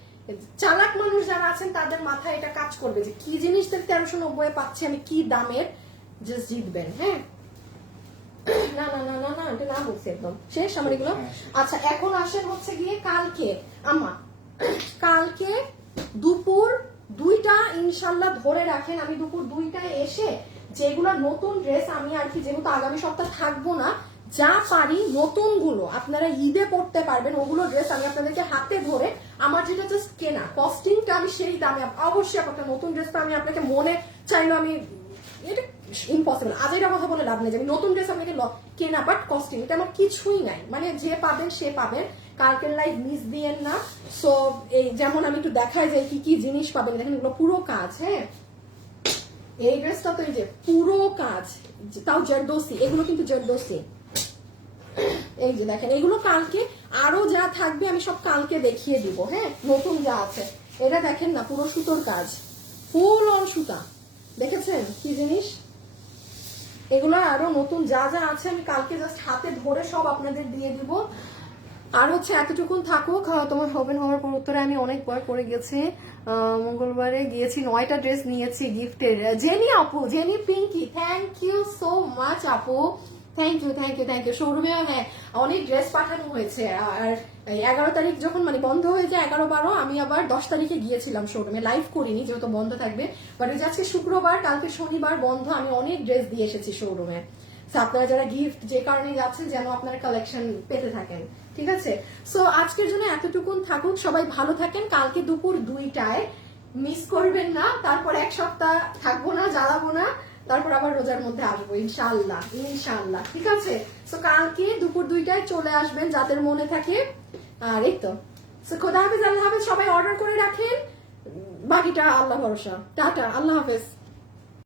চালাক মানুষ যারা আছেন তাদের মাথায় এটা কাজ করবে যে কি জিনিস 1390-এ পাচ্ছি আমি, কি দামের, জাস্ট জিতবেন। হ্যাঁ না না না না না এটা না বলছি, একদম শেষ আমার এগুলো। আচ্ছা এখন আসেন হচ্ছে গিয়ে কালকে। কালকে দুপুর 2টা ইনশাল্লাহ ধরে রাখেন, আমি দুপুর 2টায় এসে যেগুলো নতুন ড্রেস আমি আর কি, যেহেতু আগামী সপ্তাহ থাকবো না, যা পারি নতুন গুলো আপনারা ঈদে পড়তে পারবেন ওগুলো ড্রেস আমি আপনাদেরকে হাতে ধরে, আমার যেটা জাস্ট কেনা কস্টিংটা আমি সেই দামে, অবশ্যই একটা নতুন ড্রেস তো আমি আপনাকে মনে চাইলো, আমি এটা ইম্পসিবল, আজ এটা কথা বলে লাভ নেই যে আমি নতুন ড্রেস আপনাকে কেনা, বাট কস্টিং এটা আমার কিছুই নাই, মানে যে পাবেন সে পাবেন। কালকের লাইভ মিস দিয়েন না। সো এই যেমন আমি একটু দেখাই যে কি কি জিনিস পাবেন, দেখেন এগুলো পুরো কাজ, হ্যাঁ এই ড্রেসটা তো এই যে পুরো কাজ, তাও জারদোসি, এগুলো কিন্তু জারদোসি। এই যে দেখেন এগুলো কালকে আরো যা থাকবে আমি সব কালকে দেখিয়ে দিব, হ্যাঁ নতুন যা আছে। এটা দেখেন না পুরো সুতোর কাজ, ফুল অন সুতা, দেখেছেন কি জিনিস। এগুলো আরো নতুন যা যা আছে আমি কালকে জাস্ট হাতে ধরে সব আপনাদের দিয়ে দিব। আর হচ্ছে এতটুকুন থাকুক, তোমার হওয়ার পর উত্তরে আমি অনেক বার করে গেছি, মঙ্গলবারে গিয়েছি 9টা ড্রেস নিয়েছি গিফটের। জেনি আপু, Jenny Pinky, thank you so much আপু, থ্যাংক ইউ শোরুমে হ্যাঁ অনেক ড্রেস পাঠানো হয়েছে। আর 11 তারিখ যখন মানে বন্ধ হয়ে যায় 11-12 আমি আবার 10 তারিখে গিয়েছিলাম শোরুমে, লাইভ করিনি যেহেতু বন্ধ থাকবে, বাট আজকে শুক্রবার কালকে শনিবার বন্ধ, আমি অনেক ড্রেস দিয়ে এসেছি শোরুমে। আপনারা যারা গিফট যে কারণে যাচ্ছেন যেন আপনারা কালেকশন পেতে থাকেন, ঠিক আছে? সো আজকের জন্য এতটুকুন থাকুক, সবাই ভালো থাকেন। কালকে দুপুর 2টায় মিস করবেন না, তারপর এক সপ্তাহ থাকবো না, জ্বালাবো না, তারপর আবার রোজার মধ্যে আসবো ইনশাআল্লাহ, ঠিক আছে? সো কালকে দুপুর 2টায় চলে আসবেন যাদের মনে থাকে। আর এই তো খোদা হাফেজ, আল্লাহ হাফেজ, সবাই অর্ডার করে রাখেন, বাকিটা আল্লাহ ভরসা। টাটা, আল্লাহ হাফেজ।